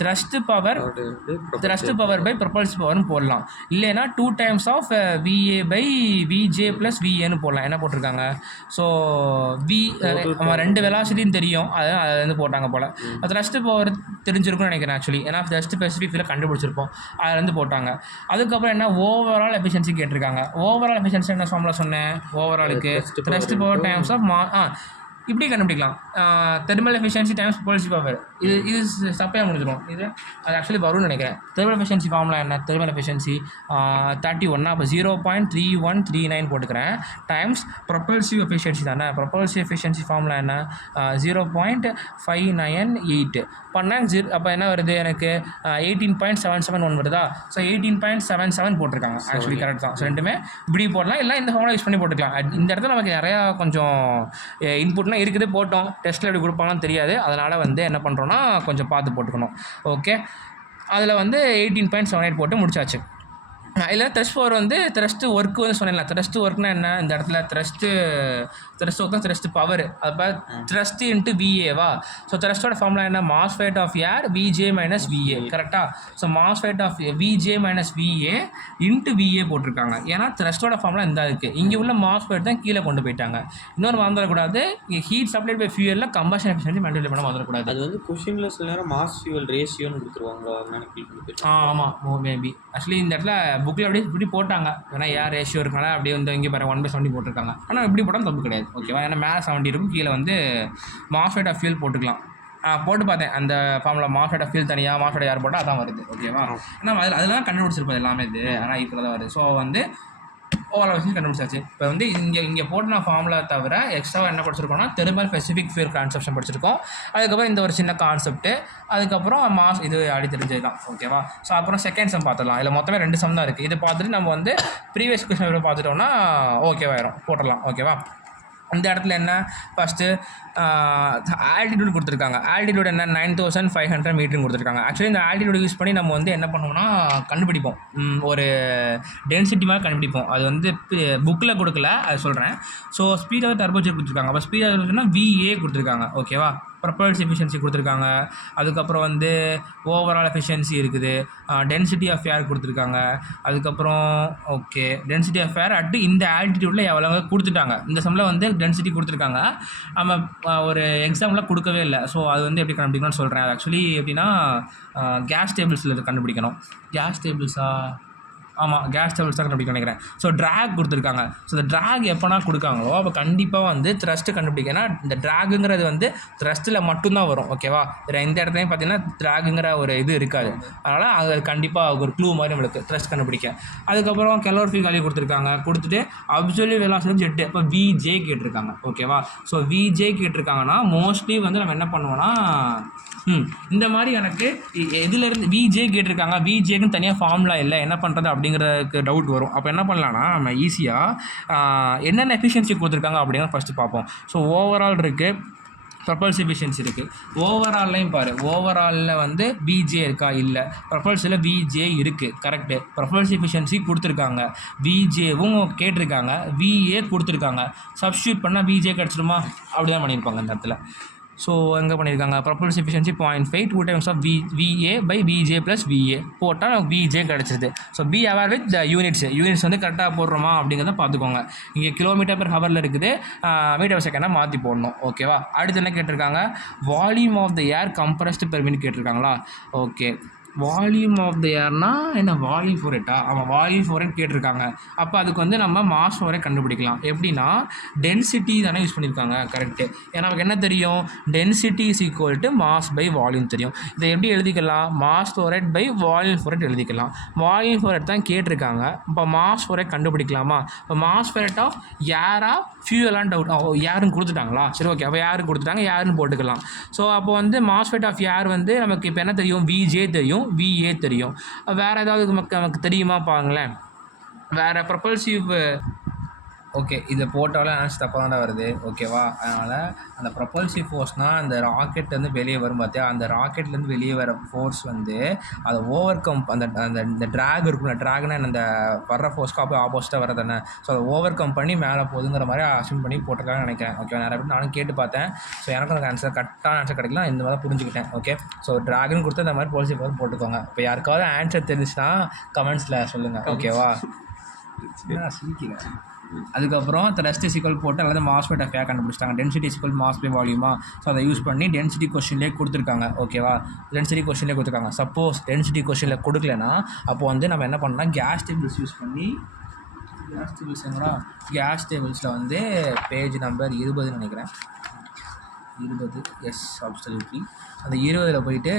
த்ரஸ்ட் பவர் பை ப்ரொபல்சிவ் பவர்னு போடலாம். இல்லைன்னா 2 times of VA/VJ + VAன்னு போடலாம். என்ன போட்டிருக்காங்க, ஸோ நம்ம 2 வெலாசிட்டின்னு தெரியும், அதை வந்து போட்டாங்க போல். த்ரஸ்ட் பவர் தெரிஞ்சிருக்கும்னு நினைக்கிறேன் ஆக்சுவலி, ஏன்னா ஜஸ்ட் ஸ்பெசிஃபிக் ஃபீல்டில் கண்டுபிடிச்சிருப்போம், அதில் வந்து போட்டாங்க. அதுக்கப்புறம் என்ன ஓவரால் எஃபிஷியன்சி கேட்டிருக்காங்க. ஓவரால் எஃபிஷியன்சி என்ன ஃபார்முலா சொன்னேன், ஓவராலுக்கு த்ரஸ்ட் பவர் டைம்ஸ் ஆஃப் இப்படி கண்டுபிடிக்கலாம். Thermal efficiency times propulsive power. இது சப்பையாக முடிஞ்சிடும். இது அது ஆக்சுவலி வரும்னு நினைக்கிறேன். தெர்மல் எஃபிஷியன்சி ஃபார்முலா என்ன, தெர்மல் எஃபிஷியன்சி 31 அப்போ 0.3139 போட்டுக்கிறேன் டைம்ஸ் ப்ரொபல்சிவ் எஃபிஷியன்சி தானே. ப்ரொபல்சிவ் எஃபிஷியன்சி ஃபார்முலா என்ன 0.598 பண்ணேன். அப்போ என்ன வருது எனக்கு 18.771 வருதா. ஸோ 18.77 போட்டிருக்காங்க ஆக்சுவலி கரெக்ட் தான். ஸோ ரெண்டுமே இப்படி போடலாம், இல்லை இந்த ஃபார்முலா யூஸ் பண்ணி போட்டுக்கலாம். இந்த இடத்துல நமக்கு நிறையா கொஞ்சம் இன்புட்லாம் இருக்குது, போட்டோம் டெஸ்ட்டில் எப்படி கொடுப்பாங்கன்னு தெரியாது, அதனால் வந்து என்ன பண்ணுறோன்னா கொஞ்சம் பார்த்து போட்டுக்கணும். ஓகே, அதில் வந்து 18.78 போட்டு முடிச்சாச்சு. இல்லை த்ரெஸ்ட் பவர் வந்து த்ரெஸ்ட்டு ஒர்க்கு வந்து சொன்னேன்ல. த்ரெஸ்ட்டு ஒர்க்னா என்ன, இந்த இடத்துல த்ரெஸ்ட்டு ஒர்க் தான் த்ரெஸ்ட் பவர். அப்போ த்ரெஸ்ட் இன்ட்டு VAவா. ஸோ த்ரெஸ்ட்டோட ஃபார்முலா என்ன, mass rate of air VJ - VA கரெக்டாக. So mass rate of VJ - VA into VA போட்டிருக்காங்க. ஏன்னா த்ரெஸ்ட்டோட ஃபார்முலா இந்த இருக்குது, இங்கே உள்ள மாஸ் ரேட் தான் கீழே கொண்டு போயிட்டாங்க. இன்னொரு வந்துடக்கூடாது, ஹீட் சப்ளைட் பை ஃபியூயலில் கம்பஷன் எஃபிஷியன்சி மல்டிப்ளை பண்ண வந்துடக்கூடாது. அது வந்து கொஷினில் சில நேரம் மாஸ் ஃபியூவல் ரேஷியோன்னு கொடுத்துருவாங்க. ஆமாம் மேபி ஆக்சுவலி இந்த இடத்துல புக்கில் அப்படியே இப்படி போட்டாங்க, ஏன்னா ஏர் ரேஷியோ இருக்கனால அப்படியே வந்து இங்கே பாரு 1/70 போட்டிருக்காங்க. ஆனால் இப்படி போட்டால் தப்பு கிடையாது. ஓகேவா, ஏன்னா மேலே 70 இருக்கும், கீழே வந்து மாஸ் ரேட் ஆஃப் ஃபியூல் போட்டுக்கலாம். போட்டு பார்த்தேன் அந்த formula, mass rate of fuel தனியாக மாஸ் ரேட் ஏர் போட்டால் அதான் வருது. ஓகேவா, ஏன்னா அதெல்லாம் கண்டுபிடிச்சிருப்பது எல்லாமே இது, ஆனால் இப்போ தான் வருது. ஸோ வந்து ஓவரால் விஷயம் கண்டுபிடிச்சாச்சு. இப்போ வந்து இங்கே போட்டின ஃபார்முலா தவிர எக்ஸ்ட்ராவாக என்ன படிச்சிருக்கோம்னா தெர்மல் ஸ்பெசிஃபிக் ஃபியூல் கான்செப்ஷன் படிச்சிருக்கோம். அதுக்கப்புறம் இந்த ஒரு சின்ன கான்செப்ட்டு, அதுக்கப்புறம் மாஸ் இது அடி தெரிஞ்சது தான். ஓகேவா, ஸோ அப்புறம் செகண்ட் சம் பார்த்துடலாம். இதில் மொத்தமே 2 சம் தான் இருக்குது. இதை பார்த்துட்டு நம்ம வந்து ப்ரீவியஸ் கொஸ்டின் பார்த்துட்டோம்னா ஓகேவாயிரும், போட்டுடலாம். ஓகேவா, இந்த இடத்துல என்ன ஃபஸ்ட்டு ஆல்டிடியூட் கொடுத்துருக்காங்க. ஆல்டிடியூட் என்ன 9500 மீட்டர் கொடுத்துருக்காங்க. ஆக்சுவலி இந்த ஆல்டிடியூட் யூஸ் பண்ணி நம்ம வந்து என்ன பண்ணுவோம்னா கண்டுபிடிப்போம், ஒரு டென்சிட்டி மாதிரி கண்டுபிடிப்போம். அது வந்து புக்கில் கொடுக்கல, அது சொல்கிறேன். ஸோ ஸ்பீட் ஆஃப் டர்போஜெட் கொடுத்துருக்காங்க. அப்போ ஸ்பீட் ஆஃப் VA கொடுத்துருக்காங்க. ஓகேவா, ப்ரொபல்ஸ் எஃபிஷியன்சி கொடுத்துருக்காங்க. அதுக்கப்புறம் வந்து ஓவரால் எஃபிஷியன்சி இருக்குது, டென்சிட்டி ஆஃப் ஏர் கொடுத்துருக்காங்க. அதுக்கப்புறம் okay density of air at இந்த ஆல்டிடியூடில் எவ்வளோ கொடுத்துட்டாங்க. இந்த சம்மில் வந்து டென்சிட்டி கொடுத்துருக்காங்க, நம்ம ஒரு எக்ஸாம்பிள் கொடுக்கவே இல்லை. ஸோ அது வந்து எப்படி கண்டுபிடிக்கணும்னு சொல்கிறேன். அது ஆக்சுவலி எப்படின்னா கேஸ் டேபிள்ஸில் இது கண்டுபிடிக்கணும். கேஸ் டேபிள்ஸா, ஆமாம் கேஸ் டேபிள்ஸ் தான் கண்டுபிடிக்க நினைக்கிறேன். ஸோ ட்ராக் கொடுத்துருக்காங்க. ஸோ இந்த ட்ராக் எப்போனா கொடுக்காங்களோ அப்போ கண்டிப்பாக வந்து த்ரஸ்ட்டு கண்டுபிடிக்க. ஏன்னா இந்த ட்ராகுங்கிறது வந்து த்ரஸ்ட்டில் மட்டும்தான் வரும். ஓகேவா, இந்த இடத்துலையும் பார்த்தீங்கன்னா ட்ராகுங்கிற ஒரு இது இருக்காது. அதனால் அது கண்டிப்பாக ஒரு க்ளூ மாதிரி நம்மளுக்கு த்ரஸ்ட் கண்டுபிடிக்க. அதுக்கப்புறம் கெலோரிஃபிக் வேல்யூ கொடுத்துருக்காங்க. கொடுத்துட்டு அப்சல்யூட் வெலாசிட்டி ஜெட்டு, இப்போ VJ கேட்டிருக்காங்க. ஓகேவா, ஸோ VJ கேட்டிருக்காங்கன்னா மோஸ்ட்லி வந்து நம்ம என்ன பண்ணுவோன்னா இந்த மாதிரி எனக்கு எதுலேருந்து VJ கேட்டிருக்காங்க, VJக்குன்னு தனியாக ஃபார்முலா இல்லை, என்ன பண்ணுறது அப்படிங்கிறதுக்கு டவுட் வரும். அப்போ என்ன பண்ணலான்னா நம்ம ஈஸியாக என்னென்ன எஃபிஷியன்சி கொடுத்துருக்காங்க அப்படிங்கிறத ஃபஸ்ட்டு பார்ப்போம். ஸோ ஓவரால் இருக்குது, ப்ரொபல்ஸ் எஃபிஷியன்சி இருக்குது. ஓவரால்லையும் பாரு, ஓவராலில் வந்து VJ இருக்கா, இல்லை. ப்ரொபல்ஸில் VJ இருக்குது, கரெக்டு. ப்ரொபல்ஸ் எஃபிஷியன்சி கொடுத்துருக்காங்க, VJவும் கேட்டிருக்காங்க, VA கொடுத்துருக்காங்க. சப்ஸ்டியூட் பண்ணால் VJ கிடச்சிடுமா, அப்படி தான் பண்ணியிருப்பாங்க இந்த இடத்துல. ஸோ எங்கே பண்ணியிருக்காங்க, ப்ரொபல்ஸ் efficiency 0.5 2 times of VA/VJ + VA போட்டால் நமக்கு VJ கிடச்சிது. So be aware with the units வந்து கரெக்டாக போடுறோமா அப்படிங்கிறத பார்த்துக்கோங்க. இங்கே km/h இருக்குது, மீட்டர்/செகண்டாக மாற்றி போடணும். ஓகேவா, அடுத்து என்ன கேட்டிருக்காங்க, volume of the air compressed per minute கேட்டிருக்காங்களா. ஓகே, வால்யூம் ஆஃப் த ஏர்னா என்ன வால்யூம் ஃபார் இட்டா அவன் வால்யூம் ஃபார் இட் கேட்டிருக்காங்க. அப்போ அதுக்கு வந்து நம்ம மாஸ் ஃபார் கண்டுபிடிக்கலாம். எப்படின்னா டென்சிட்டி தானே யூஸ் பண்ணியிருக்காங்க. கரெக்டு. ஏன்னா நமக்கு என்ன தெரியும், density is equal to mass by volume தெரியும். இதை எப்படி எழுதிக்கலாம், mass for it by volume for it எழுதிக்கலாம். வால்யூம் ஃபார் இட் தான் கேட்டிருக்காங்க. இப்போ மாஸ் ஃபார் இட் கண்டுபிடிக்கலாமா? இப்போ மாஸ் ஃபார் இட் ஆஃப் ஏரா ஃபியூவலான்னு டவுட். யாருன்னு கொடுத்துட்டாங்களா? சரி ஓகே, அப்போ யாருன்னு கொடுத்துட்டாங்க, யாருன்னு போட்டுக்கலாம். ஸோ அப்போ வந்து மாஸ் ஃபேட் ஆஃப் ஏர் வந்து நமக்கு இப்போ என்ன தெரியும், விஜே தெரியும், விஏ தெரியும். வேறு ஏதாவது நமக்கு தெரியுமா பாருங்களேன். வேறு ப்ரொபல்சிவ். ஓகே, இதை போட்டாலும் ஆன்சர் தப்பாக தான் வருது. ஓகேவா? அதனால் அந்த ப்ரொபல்சிவ் ஃபோர்ஸ்னால் அந்த ராக்கெட்லேருந்து வெளியே வரும் பார்த்தியா, அந்த ராக்கெட்லேருந்து வெளியே வர ஃபோர்ஸ் வந்து அதை ஓவர் கம் அந்த அந்த இந்த ட்ராக் இருக்குல்ல, ட்ராக்னா அந்த வர்ற ஃபோர்ஸ்க்கு அப்போ ஆப்போசிட்டாக வர தானே. ஸோ அதை ஓவர் கம் பண்ணி மேலே போகுதுங்கிற மாதிரி அசியூம் பண்ணி போட்டிருக்காங்கன்னு நினைக்கிறேன். ஓகே, நிறைய பேர் நானும் கேட்டு பார்த்தேன். ஸோ எனக்கும் எனக்கு ஆன்சர் கரெக்டான ஆன்சர் கிடைக்கலாம், இந்த மாதிரி புரிஞ்சுக்கிட்டேன். ஓகே, ஸோ ட்ராகன் கொடுத்து இந்த மாதிரி ப்ரொபல்சிவ் ஃபோர்ஸ் போட்டுக்கோங்க. இப்போ யாருக்காவது ஆன்சர் தெரிஞ்சுன்னா கமெண்ட்ஸில் சொல்லுங்கள். ஓகேவா? சீக்கிரம். அதுக்கப்புறம் த்ரஸ்ட் இக்குவல் போட்டு அல்லது மாஸ் பை ஆஃப் கண்டுபிடிச்சிட்டாங்க. டென்சிட்டி இக்குவல் மாஸ் பை வால்யூமா. ஸோ அதை யூஸ் பண்ணி டென்சிட்டி கொஸ்டின்லேயே கொடுத்துருக்காங்க. ஓகேவா? டென்சிட்டி கொஸ்டின்லேயே கொடுத்துருக்காங்க. சப்போஸ் டென்சிட்டி கொஸ்டினில் கொடுக்கலனா அப்போ வந்து நம்ம என்ன பண்ணலாம், கேஸ் டேபிள்ஸ் யூஸ் பண்ணி கேஸ் டேபிள்ஸில் வந்து பேஜ் நம்பர் 20 நினைக்கிறேன், 20. Yes, absolutely. அந்த 20 போயிட்டு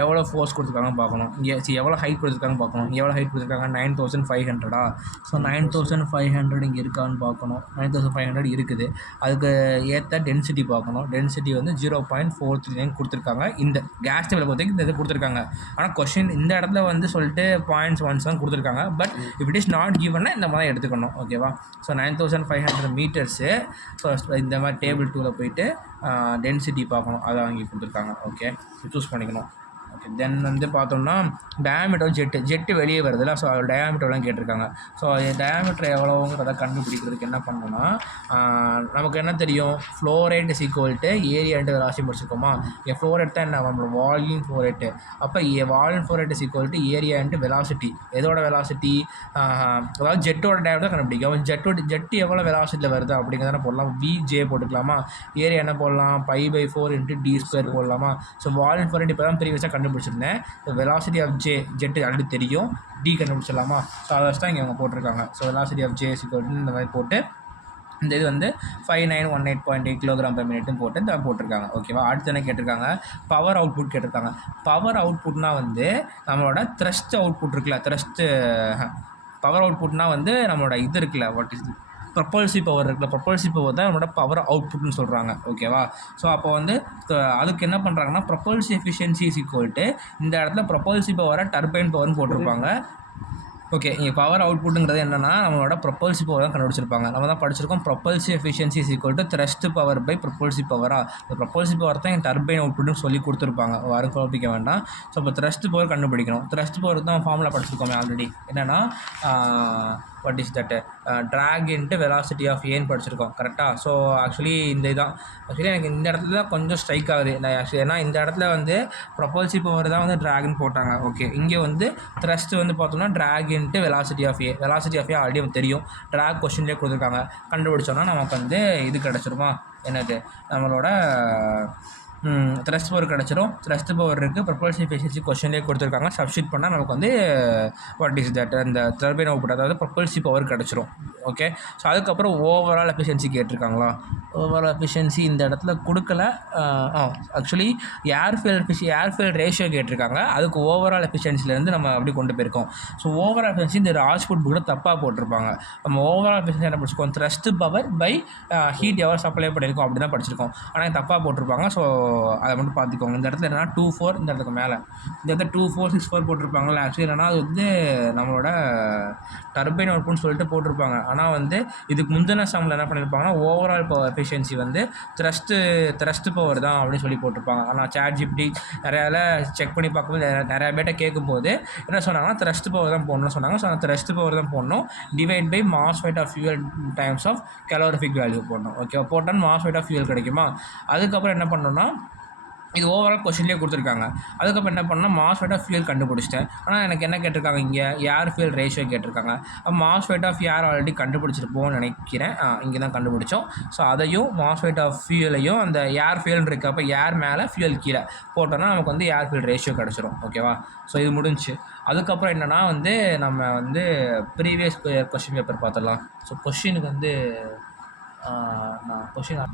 எவ்வளோ ஃபோர்ஸ் கொடுத்துருக்காங்கன்னு பார்க்கணும். இங்கே எவ்வளோ ஹைட் கொடுத்துருக்காங்கன்னு பார்க்கணும். எவ்வளோ ஹைட் கொடுத்துருக்காங்க, 9500. ஸோ 9500 இங்கே இருக்கான்னு பார்க்கணும். 9500 இருக்குது. அதுக்கு ஏற்ற டென்சிட்டி பார்க்கணும். டென்சிட்டி வந்து 0.439 கொடுத்துருக்காங்க. இந்த கேஸ் டேபிளை பொறுத்தவரைக்கும் இந்த இது கொடுத்துருக்காங்க. ஆனால் கொஷின் இந்த இடத்துல வந்து சொல்லிட்டு பாயிண்ட்ஸ் ஒன்ஸ் தான் கொடுத்துருக்காங்க. But if it is not கிவன்னா இந்த மாதிரி எடுத்துக்கணும். ஓகேவா? So 9500 metres. ஸோ இந்த மாதிரி டேபிள் 2ல் போயிட்டு டென்சிட்டி பார்க்கணும். அதை வாங்கி கொடுத்துருக்காங்க. ஓகே, சூஸ் பண்ணிக்கணும். ஓகே, தென் வந்து பார்த்தோம்னா டயாமீட்டர் ஜெட்டு வெளியே வருதுல்ல. ஸோ அதோட டயாமீட்டர்லாம் கேட்டிருக்காங்க. ஸோ டயாமீட்டர் எவ்வளோங்கிறத கண்டுபிடிக்கிறதுக்கு என்ன பண்ணணும்னா, நமக்கு என்ன தெரியும், flow rate is equal to area into velocity முடிச்சிருக்கோமா. இங்கே ஃப்ளோ ரேட் தான் என்ன, நம்மளோட வால்யூம் ஃப்ளோ ரேட்டு. அப்போ volume flow rate is equal to area into velocity. எதோட வெலாசிட்டி, அதாவது ஜெட்டோட டயாமீட்டர் கண்டுபிடிக்கும். ஜெட்டு எவ்வளோ வெலாசிட்டியில் வருது அப்படிங்கிறத போடலாம். விஜே போட்டுக்கலாமா. ஏரியா என்ன போடலாம், π/4 இன்ட்டு d² போடலாமா. ஸோ வால்யூம் ஃப்ளோ ரேட் இப்போ தான் ப்ரீவியஸாக கண்டுபிடிச்சிருந்தேன். வெலாசிட்டி ஆஃப் ஜெட்டு ஆல்ரெடி தெரியும், டி கண்டுபிடிச்சிடலாமா. ஸோ அதை வச்சு தான் இங்கே அவங்க போட்டிருக்காங்க. ஸோ வெலாசிட்டி ஆஃப் ஜே இந்த மாதிரி போட்டு இந்த இது வந்து 5918.8 kg/min போட்டு இந்த போட்டிருக்காங்க. ஓகேவா? அடுத்து என்ன கேட்டிருக்காங்க, பவர் அவுட்புட் கேட்டிருக்காங்க. பவர் அவுட்புட்னால் வந்து நம்மளோட த்ரஸ்ட் அவுட்புட் இருக்குல்ல, பவர் அவுட்புட்னால் வந்து நம்மளோட இது இருக்குல்ல, வாட் இஸ் ப்ரொபல்சிவ் பவர் இருக்குல்ல, ப்ரொபல்சிவ் பவர் தான் நம்மளோட பவர் அவுட்புட்னு சொல்கிறாங்க. ஓகேவா? ஸோ அப்போ வந்து அதுக்கு என்ன பண்ணுறாங்கன்னா, ப்ரொபல்சிவ் எஃபிஷியன்சி இஸ் ஈக்குவல் டு இந்த இடத்துல ப்ரொபல்சிவ் பவரை டர்பைன் பவர்னு போட்டிருப்பாங்க. ஓகே, இங்கே பவர் அவுட்புட்டுங்கிறது என்னென்னா நம்மளோட ப்ரொபல்சிவ் பவர் தான் கண்டுபிடிச்சிருப்பாங்க. நம்ம தான் படிச்சிருக்கோம், propulsive efficiency is equal to thrust power by propulsive பவராக. இந்த ப்ரொபல்சிவ் பவர் தான் என் டர்பைன் அவுட்புட்னு சொல்லி கொடுத்துருப்பாங்க. யாரும் குழப்பிக்க வேண்டாம். ஸோ இப்போ த்ரஸ்ட் பவர் கண்டுபிடிக்கணும். த்ரஸ்ட் பவர் தான் ஃபார்முலா படிச்சிருக்கோமே ஆல்ரெடி. என்னென்னா what is that, drag into velocity of ஏன்னு படிச்சிருக்கோம். கரெக்டாக? ஸோ ஆக்சுவலி இந்த இதுதான் எனக்கு இந்த இடத்துல தான் கொஞ்சம் ஸ்ட்ரைக் ஆகுது. நான் ஆக்சுவலி ஏன்னா இந்த இடத்துல வந்து ப்ரொபல்சிவ் பவர் தான் வந்து ட்ராக்னு போட்டாங்க. ஓகே, இங்கே வந்து த்ரஸ்ட் வந்து பார்த்தோம்னா drag into velocity of A. Velocity of A already தெரியும், ட்ராக் கொஸ்டின்லேயே கொடுத்துருக்காங்க. கண்டுபிடிச்சோன்னா நமக்கு வந்து இது கிடச்சிருமா, என்னது நம்மளோட த்ரஸ்ட் பவர் கிடச்சிரும். த்ரஸ்ட் பவர் இருக்குது, ப்ரொபல்சிவ் எஃபிஷியன்சி கொஸ்டின்லேயே கொடுத்துருக்காங்க. சப்ஸ்டிட் பண்ணால் நமக்கு வந்து வாட் இஸ் தட், அந்த டர்பைன் அவுட்புட், அதாவது ப்ரொபல்சிவ் பவர் கிடச்சிரும். ஓகே, ஸோ அதுக்கப்புறம் ஓவரால் எஃபிஷியன்சி கேட்டிருக்காங்களா. ஓவரால் எஃபிஷியன்சி இந்த இடத்துல கொடுக்கல. ஆக்சுவலி ஏர்ஃபியல் ரேஷியோ கேட்டிருக்காங்க. அதுக்கு ஓவரால் எஃபிஷியன்சிலேருந்து நம்ம அப்படி கொண்டு போயிருக்கோம். ஸோ ஓவரால் எஃபிஷியன்சி இந்த ராஜ்புட் கூட தப்பாக போட்டிருப்பாங்க. நம்ம ஓவரால் எஃபிஷியன்சி என்ன படிச்சிருக்கோம், thrust power by heat ever supply பண்ணியிருக்கோம் அப்படி தான் படிச்சிருக்கோம். ஆனால் தப்பாக போட்டிருப்பாங்க. ஸோ அதை மட்டும் பார்த்துக்கோங்க. இந்த இடத்துல என்னென்னா 24, இந்த இடத்துக்கு மேலே இந்த இடத்துல 2464 போட்டிருப்பாங்கல்ல. ஆக்சுவலி என்னென்னா அது வந்து நம்மளோட டர்பைன் அவுட்புட்னு சொல்லிட்டு போட்டிருப்பாங்க. ஆனால் வந்து இதுக்கு முந்தின சம்மில் என்ன பண்ணியிருப்பாங்கன்னா ஓவரால் பவர் எஃபிஷியன்சி வந்து த்ரஸ்ட் பவர் தான் அப்படின்னு சொல்லி போட்டிருப்பாங்க. ஆனால் ChatGPT நிறையால செக் பண்ணி பார்க்கும்போது நிறையா பேர்ட்ட கேட்கும்போது என்ன சொன்னாங்கன்னா த்ரஸ்ட் பவர் தான் போடணும்னு சொன்னாங்க. ஸோ அந்த த்ரஸ்ட் பவர் தான் போடணும். Divide by mass weight of fuel times of calorific value போடணும். ஓகே, போட்டால் மாஸ் வெயிட் ஆஃப் ஃபியூயல் கிடைக்குமா. அதுக்கப்புறம் என்ன பண்ணணும்னா இது ஓவரால் கொஷின்லேயே கொடுத்துருக்காங்க. அதுக்கப்புறம் என்ன பண்ணால் மாஸ்ஃபெட் ஆஃப் ஃபியூல் கண்டுபிடிச்சிட்டேன். ஆனால் எனக்கு என்ன கேட்டிருக்காங்க, இங்கே ஏர் ஃபியூல் ரேஷியோ கேட்டிருக்காங்க. மாஸ்ஃபெட் ஆஃப் ஏர் ஆல்ரெடி கண்டுபிடிச்சிருப்போம்னு நினைக்கிறேன். இங்கே தான் கண்டுபிடிச்சோம். ஸோ அதையும் மாஸ்ஃபெட் ஆஃப் ஃபியூலையும் அந்த ஏர் ஃபியூல் இருக்குது, அப்போ ஏர் மேலே ஃபியூல் கீழே போட்டோன்னா நமக்கு வந்து ஏர் ஃபியூல் ரேஷியோ கிடச்சிரும். ஓகேவா? ஸோ இது முடிஞ்சு. அதுக்கப்புறம் என்னென்னா வந்து நம்ம வந்து ப்ரீவியஸ் கொஷின் பேப்பர் பார்த்துடலாம். ஸோ கொஷினுக்கு வந்து நான் கொஷின்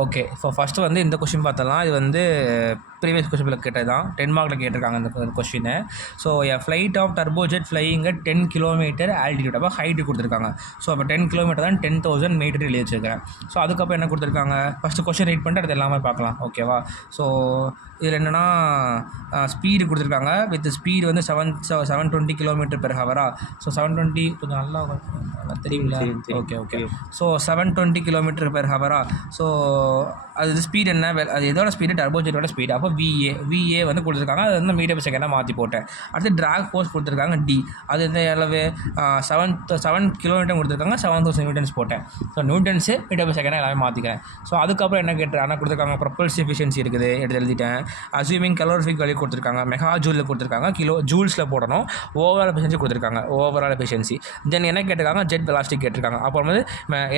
ஓகே. இப்போ ஃபஸ்ட்டு வந்து இந்த கொஷின் பார்த்தலாம். இது வந்து ப்ரீவியஸ் கொஷினில் கேட்டது தான், 10 மார்க்கில் கேட்டிருக்காங்க இந்த கொஷினை. So a flight of turbojet flying 10 kilometre altitude, அப்போ ஹைட்டு கொடுத்துருக்காங்க. ஸோ அப்போ 10 கிலோமீட்டர் தான் 10,000 மீட்டர் எழுதி வச்சுருக்கேன். ஸோ அதுக்கப்புறம் என்ன கொடுத்துருக்காங்க, ஃபஸ்ட்டு கொஷின் ரீட் பண்ணிட்டு அது எல்லாமே பார்க்கலாம். ஓகேவா? ஸோ இதில் என்னென்னா ஸ்பீடு கொடுத்துருக்காங்க. வித் ஸ்பீடு வந்து 720 கிலோமீட்டர் பெர் ஹவரா. ஸோ 720 கொஞ்சம் நல்லா தெரியுங்களா? Okay okay. So 720 kilometre per ஹவரா. ஸோ அது ஸ்பீட் என்ன, அது எதோட ஸ்பீடு, டர்போஜெட்டோட ஸ்பீடு. அப்போ விஏ வந்து கொடுத்துருக்காங்க. அது வந்து மீட்டர் பர் செகண்டாக மாற்றி போட்டேன். அடுத்து ட்ராக் ஃபோர்ஸ் கொடுத்துருக்காங்க டி. அது எந்த அளவு 7 கிலோமீட்டர் கொடுத்துருக்காங்க, 7000 நியூட்டன்ஸ் போட்டேன். ஸோ நியூட்டன்ஸு மீட்டர் பர் செகண்டாக எல்லாமே மாற்றிக்கிறேன். ஸோ அதுக்கப்புறம் என்ன ஆனால் கொடுத்துருக்காங்க, ப்ரொப்பல்ஸ் எஃபிஷியன்சி இருக்குது, எடுத்து எழுதிட்டேன். அஸ்யூமிங் கலோரிஃபிக் வேல்யூ கொடுத்துருக்காங்க, மெகா ஜூலில் கொடுத்துருக்காங்க, கிலோ ஜூல்ஸில் போடணும். ஓவரால் எஃபிஷியன்சி கொடுத்துருக்காங்க, ஓவரால் எஃபிஷியன்சி. தென் என்ன கேட்டிருக்காங்க, ஜெட் வெலாசிட்டி கேட்டிருக்காங்க. அப்புறம் வந்து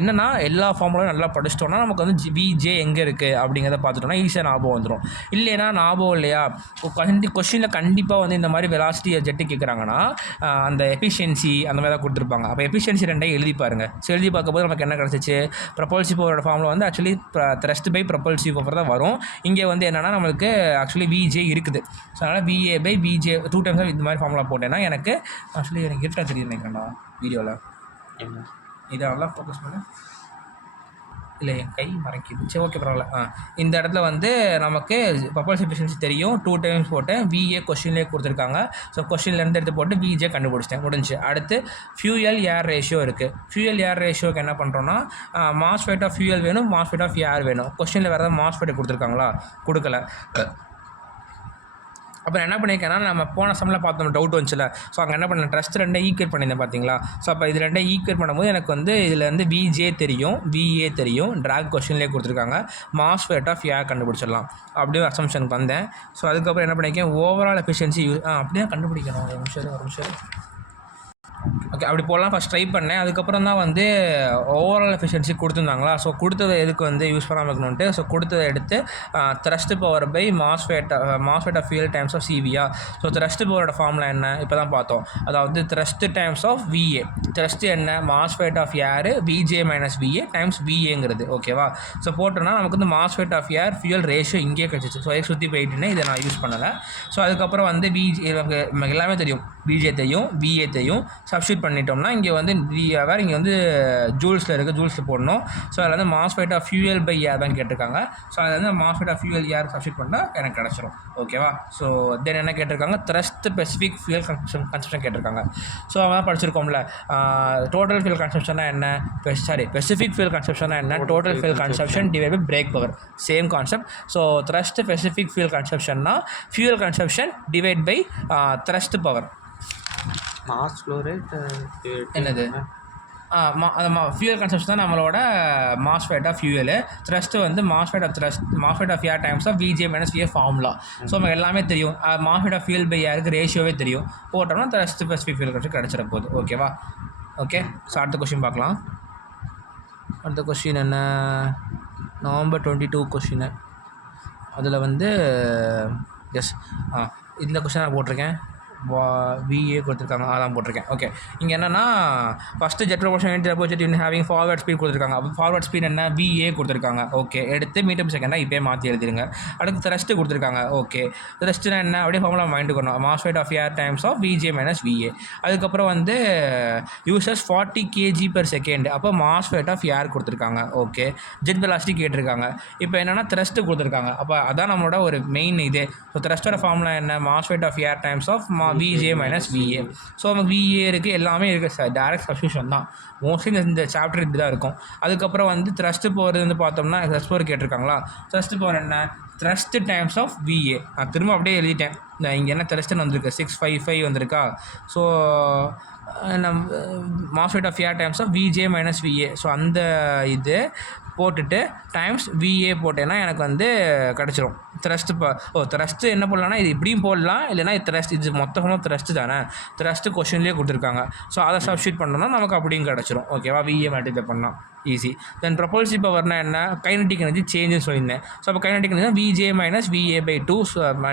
என்னென்னா எல்லா ஃபார்முலாவும் நல்லா படிச்சிட்டோம்னா நமக்கு வந்து விஜே எங்கே இருக்குது அப்படிங்கிறத பார்த்துட்டோம்னா ஈஸியாக ஞாபகம் வந்துடும். இல்லைன்னா ஞாபகம் இல்லையா, கொஷினில் கண்டிப்பாக வந்து இந்த மாதிரி வெலாசிட்டி ஜெட்டு கேட்குறாங்கன்னா அந்த எஃபிஷியன்சி அந்த மாதிரி தான் கொடுத்துருப்பாங்க. அப்போ எஃபிஷியன்சி ரெண்டையும் எழுதி பாருங்கள். ஸோ எழுதி பார்க்கும்போது நமக்கு என்ன கிடச்சிச்சு, ப்ரொபல்சிவ் பவரோட ஃபார்முலா வந்து ஆக்சுவலி த்ரஸ்ட் பை ப்ரொபல்சிவ் பவர் தான் வரும். இங்கே வந்து என்னென்னா நம்மளுக்கு ஆக்சுவலி விஜே இருக்குது. ஸோ அதனால் விஏ பை விஜே 2 டைம்ஸ் இந்த மாதிரி ஃபார்முலா போட்டேன்னா எனக்கு ஆக்சுவலி எனக்கு இருட்டா தெரியும் நினைக்கிறேன்டா வீடியோவில். இதை நல்லா ஃபோக்கஸ் பண்ணு. இல்லை என் கை மறைக்கிது. சரி ஓகே பரவாயில்ல. இந்த இடத்துல வந்து நமக்கு பர்பல்ஸ் எஃபிஷியன்சி தெரியும். 2 டைம்ஸ் போட்டேன். விஏ கொஷின்லேயே கொடுத்துருக்காங்க. ஸோ கொஷின்லேருந்து எடுத்து போட்டு விஜே கண்டுபிடிச்சிட்டேன், முடிஞ்சு. அடுத்து ஃபியூயல் ஏர் ரேஷியோ இருக்குது. ஃபியூயல் ஏர் ரேஷியோக்கு என்ன பண்ணுறோன்னா மாஸ்ஃபெட் ஆஃப் ஃபியூயல் வேணும், மாஸ்ஃபெட் ஆஃப் ஏர் வேணும். கொஷினில் வேறு ஏதாவது மாஸ்ஃபெட் கொடுத்துருக்காங்களா, கொடுக்கல. அப்புறம் என்ன பண்ணியிருக்கேன்னா நம்ம போன சம்மில் பார்த்தோம் டவுட் வந்துச்சுல. ஸோ அங்கே என்ன பண்ணேன், ட்ரஸ்ட் ரெண்டே ஈக்குவேட் பண்ணியிருந்தேன் பார்த்தீங்களா. ஸோ அப்போ இது ரெண்டே ஈக்குவேட் பண்ணும்போது எனக்கு வந்து இதில் வந்து விஜே தெரியும், விஏ தெரியும், ட்ராக் கொஷின்லேயே கொடுத்துருக்காங்க. மாஸ்ஃபெட் ஆஃப் ஏர் கண்டுபிடிச்சிடலாம் அப்படியே அசம்ஷனுக்கு வந்தேன். ஸோ அதுக்கப்புறம் என்ன பண்ணியிருக்கேன், ஓவரால் எஃபிஷியன்சி அப்படியே கண்டுபிடிக்கணும். ஒரு நிமிஷம் ஓகே அப்படி போடலாம். ஃபஸ்ட் ட்ரை பண்ணேன். அதுக்கப்புறம் தான் வந்து ஓவரால் எஃபிஷியன்சி கொடுத்துருந்தாங்களா. ஸோ கொடுத்ததை எதுக்கு வந்து யூஸ் பண்ணாமல் இருக்கணும்ட்டு ஸோ கொடுத்ததை எடுத்து thrust power by mass fed of fuel times of சிவியா. ஸோ த்ரஸ்ட் பவரோட ஃபார்முலா என்ன இப்போ தான் பார்த்தோம். அதாவது thrust times of VA. Thrust என்ன, mass fed of air VJ minus VA times விஏங்கிறது. ஓகேவா? ஸோ போட்டோன்னா நமக்கு வந்து mass fed of air fuel ratio இங்கே கிடச்சிச்சு. ஸோ சுற்றி போயிட்டுன்னு இதை நான் யூஸ் பண்ணலை. ஸோ அதுக்கப்புறம் வந்து எல்லாமே தெரியும், விஜே தெரியும், விஏ தெரியும். சப்ஸ்டியூட் பண்ணிட்டோம்னா இங்கே வந்து வேறு இங்கே வந்து ஜூல்ஸில் இருக்குது, ஜூல்ஸில் போடணும். ஸோ அதில் வந்து mass fed of fuel by air தான் கேட்டிருக்காங்க. ஸோ அதில் வந்து mass fed of fuel air substitute பண்ணால் எனக்கு கிடச்சிரும். ஓகேவா? ஸோ தென் என்ன கேட்டிருக்காங்க, த்ரஸ்ட் ஸ்பெசிஃபிக் ஃபியூயல் கன்சப்ஷன் கேட்டிருக்காங்க. ஸோ அவன் படிச்சிருக்கோம்ல, டோட்டல் ஃபியூல் கன்சப்ஷன்னா என்ன, ஸ்பெசிஃபிக் ஃபியூல் கன்சப்ஷன்னா என்ன, total fuel consumption divide by brake power, same concept. So thrust specific fuel கன்சப்ஷன்னா fuel consumption divide by thrust power. Mass flow rate என்னது, fuel consumption தான் நம்மளோட மாஸ்ஃபெட் ஆஃப் ஃபியூயலு. த்ரஸ்ட்டு வந்து mass fed of air times of VJ minus VA formula. So நமக்கு எல்லாமே தெரியும். Mass fed of fuel by ஏருக்கு ரேஷியோவே தெரியும். போட்டோம்னா த்ரஸ்ட் ஸ்பெசிஃபிக் ஃபியூயல் கன்சப்ஷன் கிடச்சிட போகுது. ஓகேவா? ஓகே. ஸோ அடுத்த கொஷின் பார்க்கலாம். அடுத்த கொஷின் என்ன, நவம்பர் 22 கொஷினு. அதில் வந்து இந்த கொஷின் நான் போட்டிருக்கேன். விஏ கொடுத்துருக்காங்க, அதான் போட்டிருக்கேன். ஓகே. இங்கே என்னென்னா first jet propulsion turbojet having forward speed கொடுத்துருக்காங்க. அப்போ ஃபார்வர்ட் ஸ்பீட் என்ன, விஏ கொடுத்துருக்காங்க. ஓகே. எடுத்து மீட்டர் பர் செகண்டாக இப்போயே மாற்றி எழுதிருங்க. அடுத்து த்ரஸ்ட்டு கொடுத்துருக்காங்க. ஓகே. த்ரஸ்ட்னா என்ன அப்படியே ஃபார்முலா மைண்டுக்கு வரணும், mass fed of air times of VJ minus VA. அதுக்கப்புறம் வந்து யூசஸ் 40 kg per second. அப்போ மாஸ்ஃபெட் ஆஃப் ஏர் கொடுத்துருக்காங்க. ஓகே. ஜெட் வெலாசிட்டி கேட்டிருக்காங்க. இப்போ என்னென்னா த்ரஸ்ட்டு கொடுத்துருக்காங்க. அப்போ அதான் நம்மளோட ஒரு மெயின் இது. ஸோ த்ரஸ்ட்டோட ஃபார்முலா என்ன, mass fed of air times of VJ minus VA. So நமக்கு விஏ இருக்குது, எல்லாமே இருக்குது சார், டேரக்ட் சப்ஸ்டியூஷன் தான். மோஸ்ட்லி இந்த சாப்டர் இப்படி தான் இருக்கும். அதுக்கப்புறம் வந்து த்ரஸ்ட்டு பவர் வந்து பார்த்தோம்னா த்ரஸ்ட் பவர் கேட்டிருக்காங்களா. த்ரஸ்ட் பவர் என்ன, த்ரஸ்ட் டைம்ஸ் ஆஃப் விஏ. நான் திரும்ப அப்படியே எழுதிட்டேன். இங்கே என்ன த்ரஸ்ட்டுன்னு வந்திருக்கு, 655 வந்திருக்கா. So mass fed of air times of VJ minus VA. So அந்த இது போட்டுட்டு டைம்ஸ் விஏ போட்டேன்னா எனக்கு வந்து கிடச்சிரும் த்ரஸ்ட்டு. த்ரஸ்ட்டு என்ன போடலாம்னா இது இப்படியும் போடலாம், இல்லைனா இது த்ரஸ்ட், இது மொத்தமாக த்ரஸ்ட்டு தானே, த்ரஸ்ட்டு கொஷின்லேயே கொடுத்துருக்காங்க. ஸோ அதை சப்ஸ்டியூட் பண்ணோம்னா நமக்கு அப்படியும் கிடச்சிரும். ஓகேவா, விஏ மல்டிப்ளை பண்ணலாம் ஈஸி. தென் ப்ரொபல்சிவ் பவர்னா என்ன, கைனடிக் எனர்ஜி சேஞ்சுன்னு சொல்லியிருந்தேன். ஸோ அப்போ kinetic energy VJ minus VA/2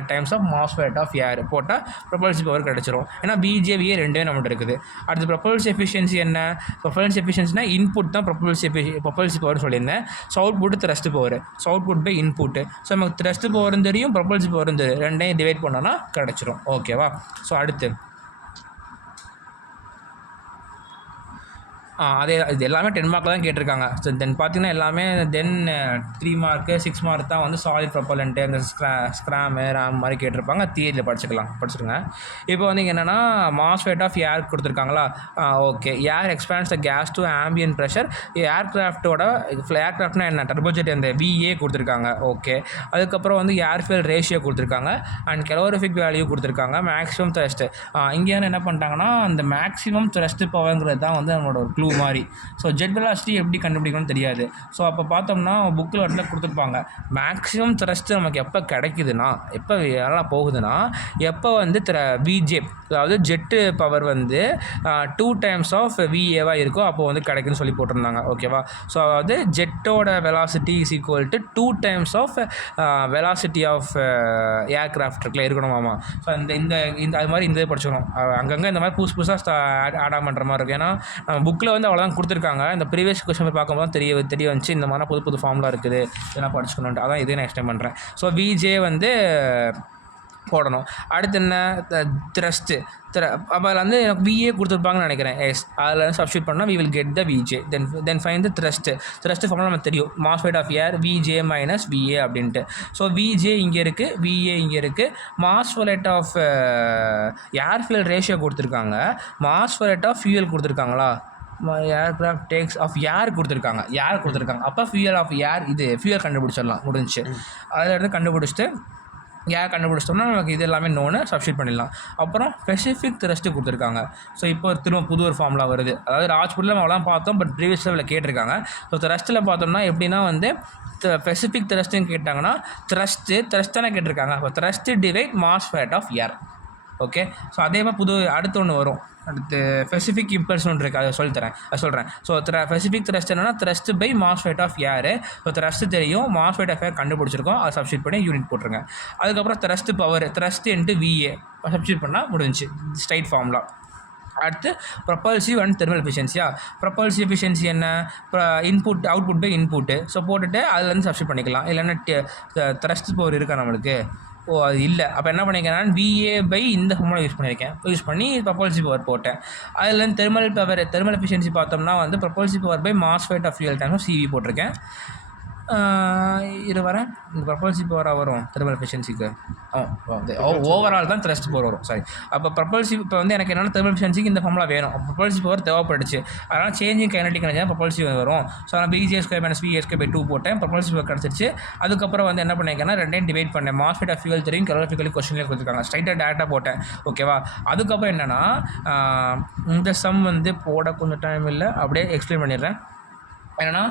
times of mass rate of air போட்டால் ப்ரொபல்சிவ் பவர் கிடச்சிரும். ஏன்னா VJ VA ரெண்டே நம்மகிட்ட இருக்குது. அடுத்து ப்ரொபல்சிவ் எஃபிஷியன்சி என்ன, ப்ரொபல்சிவ் எஃபிஷியன்சினா இன்புட் தான் ப்ரொபல்சிவ் பவர் சொல்லியிருந்தேன். So output thrust power, so output by input. So நமக்கு த்ரஸ்ட் பவரும் தெரியும், ப்ரொபல்சிவ் பவரும் தெரியும், ரெண்டையும் டிவைட் பண்ணோன்னா கிடச்சிரும். ஓகேவா. ஸோ அடுத்து அதே இது எல்லாமே 10 மார்க்கில் தான் கேட்டிருக்காங்க. ஸோ தென் பார்த்தீங்கன்னா எல்லாமே தென் 3 மார்க்கு 6 மார்க் தான் வந்து சாலிட் ப்ரொப்பலண்ட்டு, இந்த ஸ்க்ராமு ரேம் மாதிரி கேட்டிருப்பாங்க. தியரியில் படிச்சுருங்க. இப்போ வந்து இங்கே என்னென்னா மாஸ் ரேட் ஆஃப் ஏர் கொடுத்துருக்காங்களா. Okay, air expands the gas to ambient pressure. ஏர்க்ராஃப்ட்னா என்ன, டர்போஜெட் அந்த VA கொடுத்துருக்காங்க. ஓகே, அதுக்கப்புறம் வந்து ஏர்ஃபியல் ரேஷியோ கொடுத்துருக்காங்க அண்ட் கலோரிஃபிக் வேல்யூ கொடுத்துருக்காங்க, மேக்ஸிமம் த்ரஸ்ட்டு. இங்கே என்ன பண்ணிட்டாங்கன்னா அந்த மேக்ஸிமம் த்ரஸ்ட் பவர்ங்கிறது தான் வந்து நம்மளோட ஒரு க்ளூ மாதிரி. ஸோ ஜெட் வெலாசிட்டி எப்படி கண்டுபிடிக்கணும்னு தெரியாது. ஸோ அப்போ பார்த்தோம்னா புக்கில் வந்து கொடுத்துருப்பாங்க மேக்ஸிமம் த்ரஸ்ட் நமக்கு எப்போ கிடைக்குதுன்னா, எப்போ நல்லா போகுதுன்னா, எப்போ வந்து VJ அதாவது ஜெட்டு பவர் வந்து 2 டைம்ஸ் ஆஃப் VAவாக இருக்கோ அப்போ வந்து கிடைக்குன்னு சொல்லி போட்டிருந்தாங்க. ஓகேவா. ஸோ அதாவது ஜெட்டோட velocity is equal to 2 times of velocity of aircraft இருக்குல்ல இருக்கணுமாமா. ஸோ இந்த அது மாதிரி இந்த படிச்சுக்கணும். அங்கங்கே இந்த மாதிரி புதுசாக ஆட் ஆன் பண்ணுற மாதிரி இருக்கும். ஏன்னா நம்ம புக்கில் வந்து அவ்வளோதான் கொடுத்துருக்காங்க. இந்த ப்ரீவியஸ் கொஸ்டின் பார்க்கும்போது தான் தெரிய வந்துச்சு இந்த மாதிரி புது ஃபார்முலா இருக்குது, இதெல்லாம் படிச்சுக்கணுன்ட்டு. அதான் இதே நான் எக்ஸ்பிளைன் பண்ணுறேன். ஸோ VJ வந்து போடணும். அடுத்து என்ன, த்ரஸ்ட்டு. அப்போ அதில் வந்து எனக்கு VA கொடுத்துருப்பாங்கன்னு நினைக்கிறேன். எஸ், அதில் வந்து சப்ஸ்டியூட் பண்ணால் we will get the VJ. Then find the thrust formula நமக்கு தெரியும், mass rate of air VJ minus VA அப்படின்ட்டு. ஸோ VJ இங்கே இருக்குது, VA இங்கே இருக்குது. Mass rate of air fuel ratio கொடுத்துருக்காங்க, மாஸ் ரேட் ஆஃப் ஃபியூயல் கொடுத்துருக்காங்களா, ஏர்க்ராஃப்ட் டேக்ஸ் ஆஃப் ஏர் கொடுத்துருக்காங்க. அப்போ ஃபியூயல் ஆஃப் ஏர், இது ஃபியூயல் கண்டுபிடிச்சிடலாம், முடிஞ்சு. அதில் இருந்து கண்டுபிடிச்சிட்டு ஏர் கண்டுபிடிச்சிட்டோம்னா நமக்கு இது எல்லாமே நோன்னு சப்ஸ்டியூட் பண்ணிடலாம். அப்புறம் ஸ்பெசிஃபிக் த்ரஸ்ட்டு கொடுத்துருக்காங்க. ஸோ இப்போ திரும்ப புது ஒரு ஃபார்முலா வருது. அதாவது ராஜ்பூரில் நம்ம அவ்வளோ பார்த்தோம், பட் ப்ரீவியஸ் லெவலில் கேட்டிருக்காங்க. ஸோ த்ரஸ்ட்டில் பார்த்தோம்னா எப்படின்னா வந்து ஸ்பெசிஃபிக் த்ரஸ்ட்டுன்னு கேட்டாங்கன்னா த்ரஸ்ட் தானே கேட்டிருக்காங்க. அப்போ thrust divide mass rate of air. Okay. So அதே மாதிரி அடுத்து ஒன்று வரும். அடுத்து ஸ்பெசிஃபிக் இம்பல்ஸ் ஒன்று இருக்குது, அதை சொல்கிறேன். ஸோ ஸ்பெசிஃபிக் த்ரஸ்ட் என்னன்னா thrust by mass rate of air. So thrust தெரியும், மாஸ் ரேட் ஆஃப் ஏர் கண்டுபிடிச்சிருக்கோம், அதை சப்ஸ்டியூட் பண்ணி யூனிட் போட்டுருங்க. அதுக்கப்புறம் thrust power, thrust into VA substitute பண்ணால் முடிஞ்சு, ஸ்ட்ரைட் ஃபார்முலா. அடுத்து ப்ரொபல்சிவ் அண்ட் தெர்மல் எஃபிஷியன்சியா. ப்ரொபல்சிவ் எஃபிஷியன்சி என்ன, input output by input. So போட்டுட்டு அதுலேருந்து சப்ஸ்டியூட் பண்ணிக்கலாம். இல்லைன்னா த்ரஸ்ட் பவர் இருக்கா நம்மளுக்கு, அது இல்லை. அப்போ என்ன பண்ணிக்கிறேன், VA பை இந்த ஃபார்முலா யூஸ் பண்ணி ப்ரொபல்சிவ் பவர் போட்டேன். அதுலேருந்து தெர்மல் எஃபிஷியன்சி பார்த்தோம்னா வந்து propulsive power by mass rate of fuel time CV போட்டிருக்கேன். இது வரேன், இந்த ப்ரொபல்சிவ் பவராக வரும் தெர்மல் எஃபிஷியன்சிக்கு. ஓவரால் தான் த்ரஸ்ட் பவர் வரும், சாரி. அப்போ ப்ரொபல்சிவ் இப்போ வந்து எனக்கு என்னென்னா தெர்மல் எஃபிஷியன்சிக்கு இந்த ஃபார்முலா வேணும், ப்ரொபல்சிவ் பவர் தேவைப்படுச்சு. அதனால் சேஞ்சிங் கைனடிக் எனர்ஜி ப்ரொபல்சிவ் வரும். ஸோ நான் BJ² - VA² போட்டேன், ப்ரொபல்சிவ் பவர் கிடச்சிருச்சு. அதுக்கப்புறம் வந்து என்ன பண்ணிக்கேன்னா ரெண்டையும் டிவைட் பண்ணேன். மாஸ் ரேட் ஆஃப் ஃபியூயல் தெரியும், கலோரிஃபிக் கொஸ்டின்லேயே கொடுத்துருக்காங்க, ஸ்ட்ரைட்டாக டேரெக்டாக போட்டேன். ஓகேவா. அதுக்கப்புறம் என்னென்னா இந்த சம் வந்து போட கொஞ்சம் டைம் இல்லை, அப்படியே எக்ஸ்பிளைன் பண்ணிடுறேன். என்னன்னா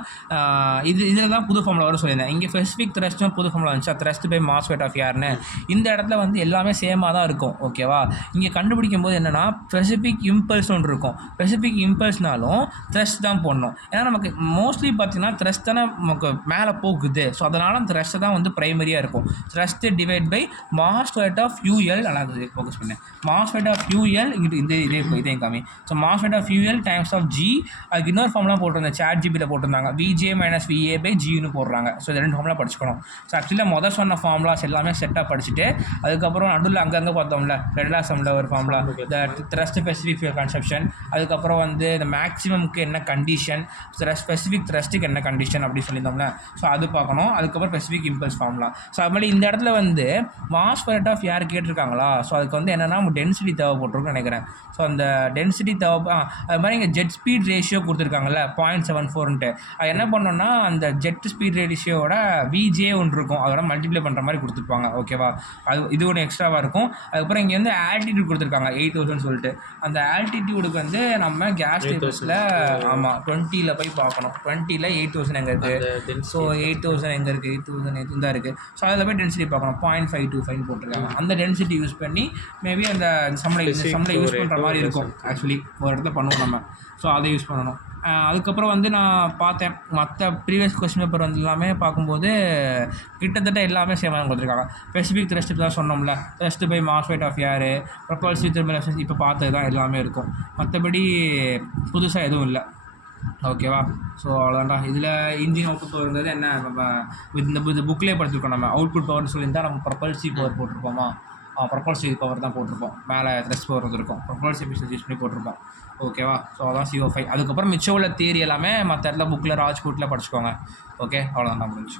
இதில் தான் புது ஃபார்முலா வரும் சொல்லியிருந்தேன். இங்கே ஸ்பெசிஃபிக் த்ரஸ்ட்டும் புது ஃபார்முலா வந்துச்சு, thrust by mass rate of ஏர்னு. இந்த இடத்துல வந்து எல்லாமே சேமாக தான் இருக்கும். ஓகேவா. இங்கே கண்டுபிடிக்கும் போது என்னென்னா ஸ்பெசிஃபிக் இம்பல்ஸ் ஒன்று இருக்கும். ஸ்பெசிஃபிக் இம்பல்ஸ்னாலும் த்ரஸ்ட் தான் போடணும். ஏன்னா நமக்கு மோஸ்ட்லி பார்த்தீங்கன்னா த்ரஸ்ட் தானே நமக்கு மேலே போகுது. ஸோ அதனால் த்ரஸ்ட் தான் வந்து ப்ரைமரியாக இருக்கும். Thrust divide by mass rate of fuel, நல்லா ஃபோக்கஸ் பண்ணேன், மாஸ் ரேட் ஆஃப் ஃபியூயல் இங்கே இதே காமி. So mass rate of fuel times of G. அதுக்கு இன்னொரு ஃபார்முலா போட்டிருந்தேன், ChatGPT போட்டிருந்தாங்க, VJ மைனஸ் VA பை Gன்னு போடுறாங்க. ஸோ இது 2 ஃபார்முலா படிச்சுக்கணும். ஸோ ஆக்சுவலாக சொன்ன ஃபார்முலாஸ் எல்லாமே செட்டாக படிச்சுட்டு அதுக்கப்புறம் நடுவில் அங்கங்கே பார்த்தோம்ல ரெகுலர் சம்மில் ஒரு ஃபார்முலா, த த்ரஸ்ட் ஸ்பெசிஃபிக் ஃபியூயல் கன்சப்ஷன், அதுக்கப்புறம் வந்து இந்த மேக்ஸிமம்க்கு என்ன கண்டிஷன், ஸ்பெசிஃபிக் த்ரஸ்ட்டுக்கு என்ன கண்டிஷன் அப்படி சொல்லியிருந்தோம்ல. ஸோ அது பார்க்கணும். அதுக்கப்புறம் ஸ்பெசிஃபிக் இம்பல்ஸ் ஃபார்முலா. ஸோ அது மாதிரி இந்த இடத்துல வந்து மாஸ் ரேட் ஆஃப் ஏர் கேட்டிருக்காங்களா. ஸோ அதுக்கு வந்து என்னென்னா டென்சிட்டி தேவைப்பட்டிருக்குன்னு நினைக்கிறேன். ஸோ அந்த டென்சிட்டி அது மாதிரி இங்கே ஜெட் ஸ்பீட் ரேஷியோ கொடுத்துருக்காங்கல்ல 0.74. இருக்குன்ட்டு. அது என்ன பண்ணோம்னா அந்த ஜெட் ஸ்பீட் ரேஷியோட விஜே ஒன்று இருக்கும், அதோட மல்டிப்ளை பண்ணுற மாதிரி கொடுத்துருப்பாங்க. ஓகேவா, அது இது ஒன்று எக்ஸ்ட்ராவாக இருக்கும். அதுக்கப்புறம் இங்கே வந்து ஆல்டிடியூட் கொடுத்துருக்காங்க 8000 சொல்லிட்டு. அந்த ஆல்டிடியூடுக்கு வந்து நம்ம கேஸ் டேபிள்ஸில் ஆமாம் 20ல் போய் பார்க்கணும். 20ல் 8000 எங்கே இருக்குது, ஸோ 8000 எங்கே இருக்குது, 8000 தான் இருக்குது. ஸோ அதில் போய் டென்சிட்டி பார்க்கணும். 0.525 போட்டிருக்காங்க. அந்த டென்சிட்டி யூஸ் பண்ணி மேபி அந்த சம்பளை யூஸ் பண்ணுற மாதிரி இருக்கும். ஆக்சுவலி ஒரு இடத்துல பண்ணுவோம் நம்ம, ஸோ அதை யூஸ் பண்ணணும். அதுக்கப்புறம் வந்து நான் பார்த்தேன் மற்ற ப்ரீவியஸ் கொஸ்டின் பேப்பர் வந்து எல்லாமே பார்க்கும்போது கிட்டத்தட்ட எல்லாமே சேமாக கொடுத்துருக்காங்க. ஸ்பெசிஃபிக் த்ரஸ்ட் தான் சொன்னோம்ல, thrust by mass weight of air, propulsive thermal இப்போ பார்த்தது தான் எல்லாமே இருக்கும். மற்றபடி புதுசாக எதுவும் இல்லை. ஓகேவா, ஸோ அவ்வளோதான்டா. இதில் இன்ஜின் அவுட்புட் பவர் இருந்தது என்ன, நம்ம இந்த புக்லேயே படிச்சிருக்கோம். நம்ம அவுட்புட் பவர்னு சொல்லியிருந்தால் நம்ம ப்ரொபல்சிவ் பவர் போட்டிருப்போமா, ப்ரொபல்சிவ் பவர் தான் போட்டிருப்போம். மேலே த்ரஸ்ட் பவர் வந்துருக்கும், ப்ரொபல்சிவ் எஃபிஷியன்சி யூஸ் பண்ணி போட்டிருப்போம். ஓகேவா, ஸோ அதான் CO5. அதுக்கப்புறம் மிச்சம் உள்ள தியரி எல்லாமே மற்ற இடத்துல புக்கில் ராஜ்கோட்டில் படிச்சுக்கோங்க. ஓகே, அவ்வளோதான் முடிஞ்சு.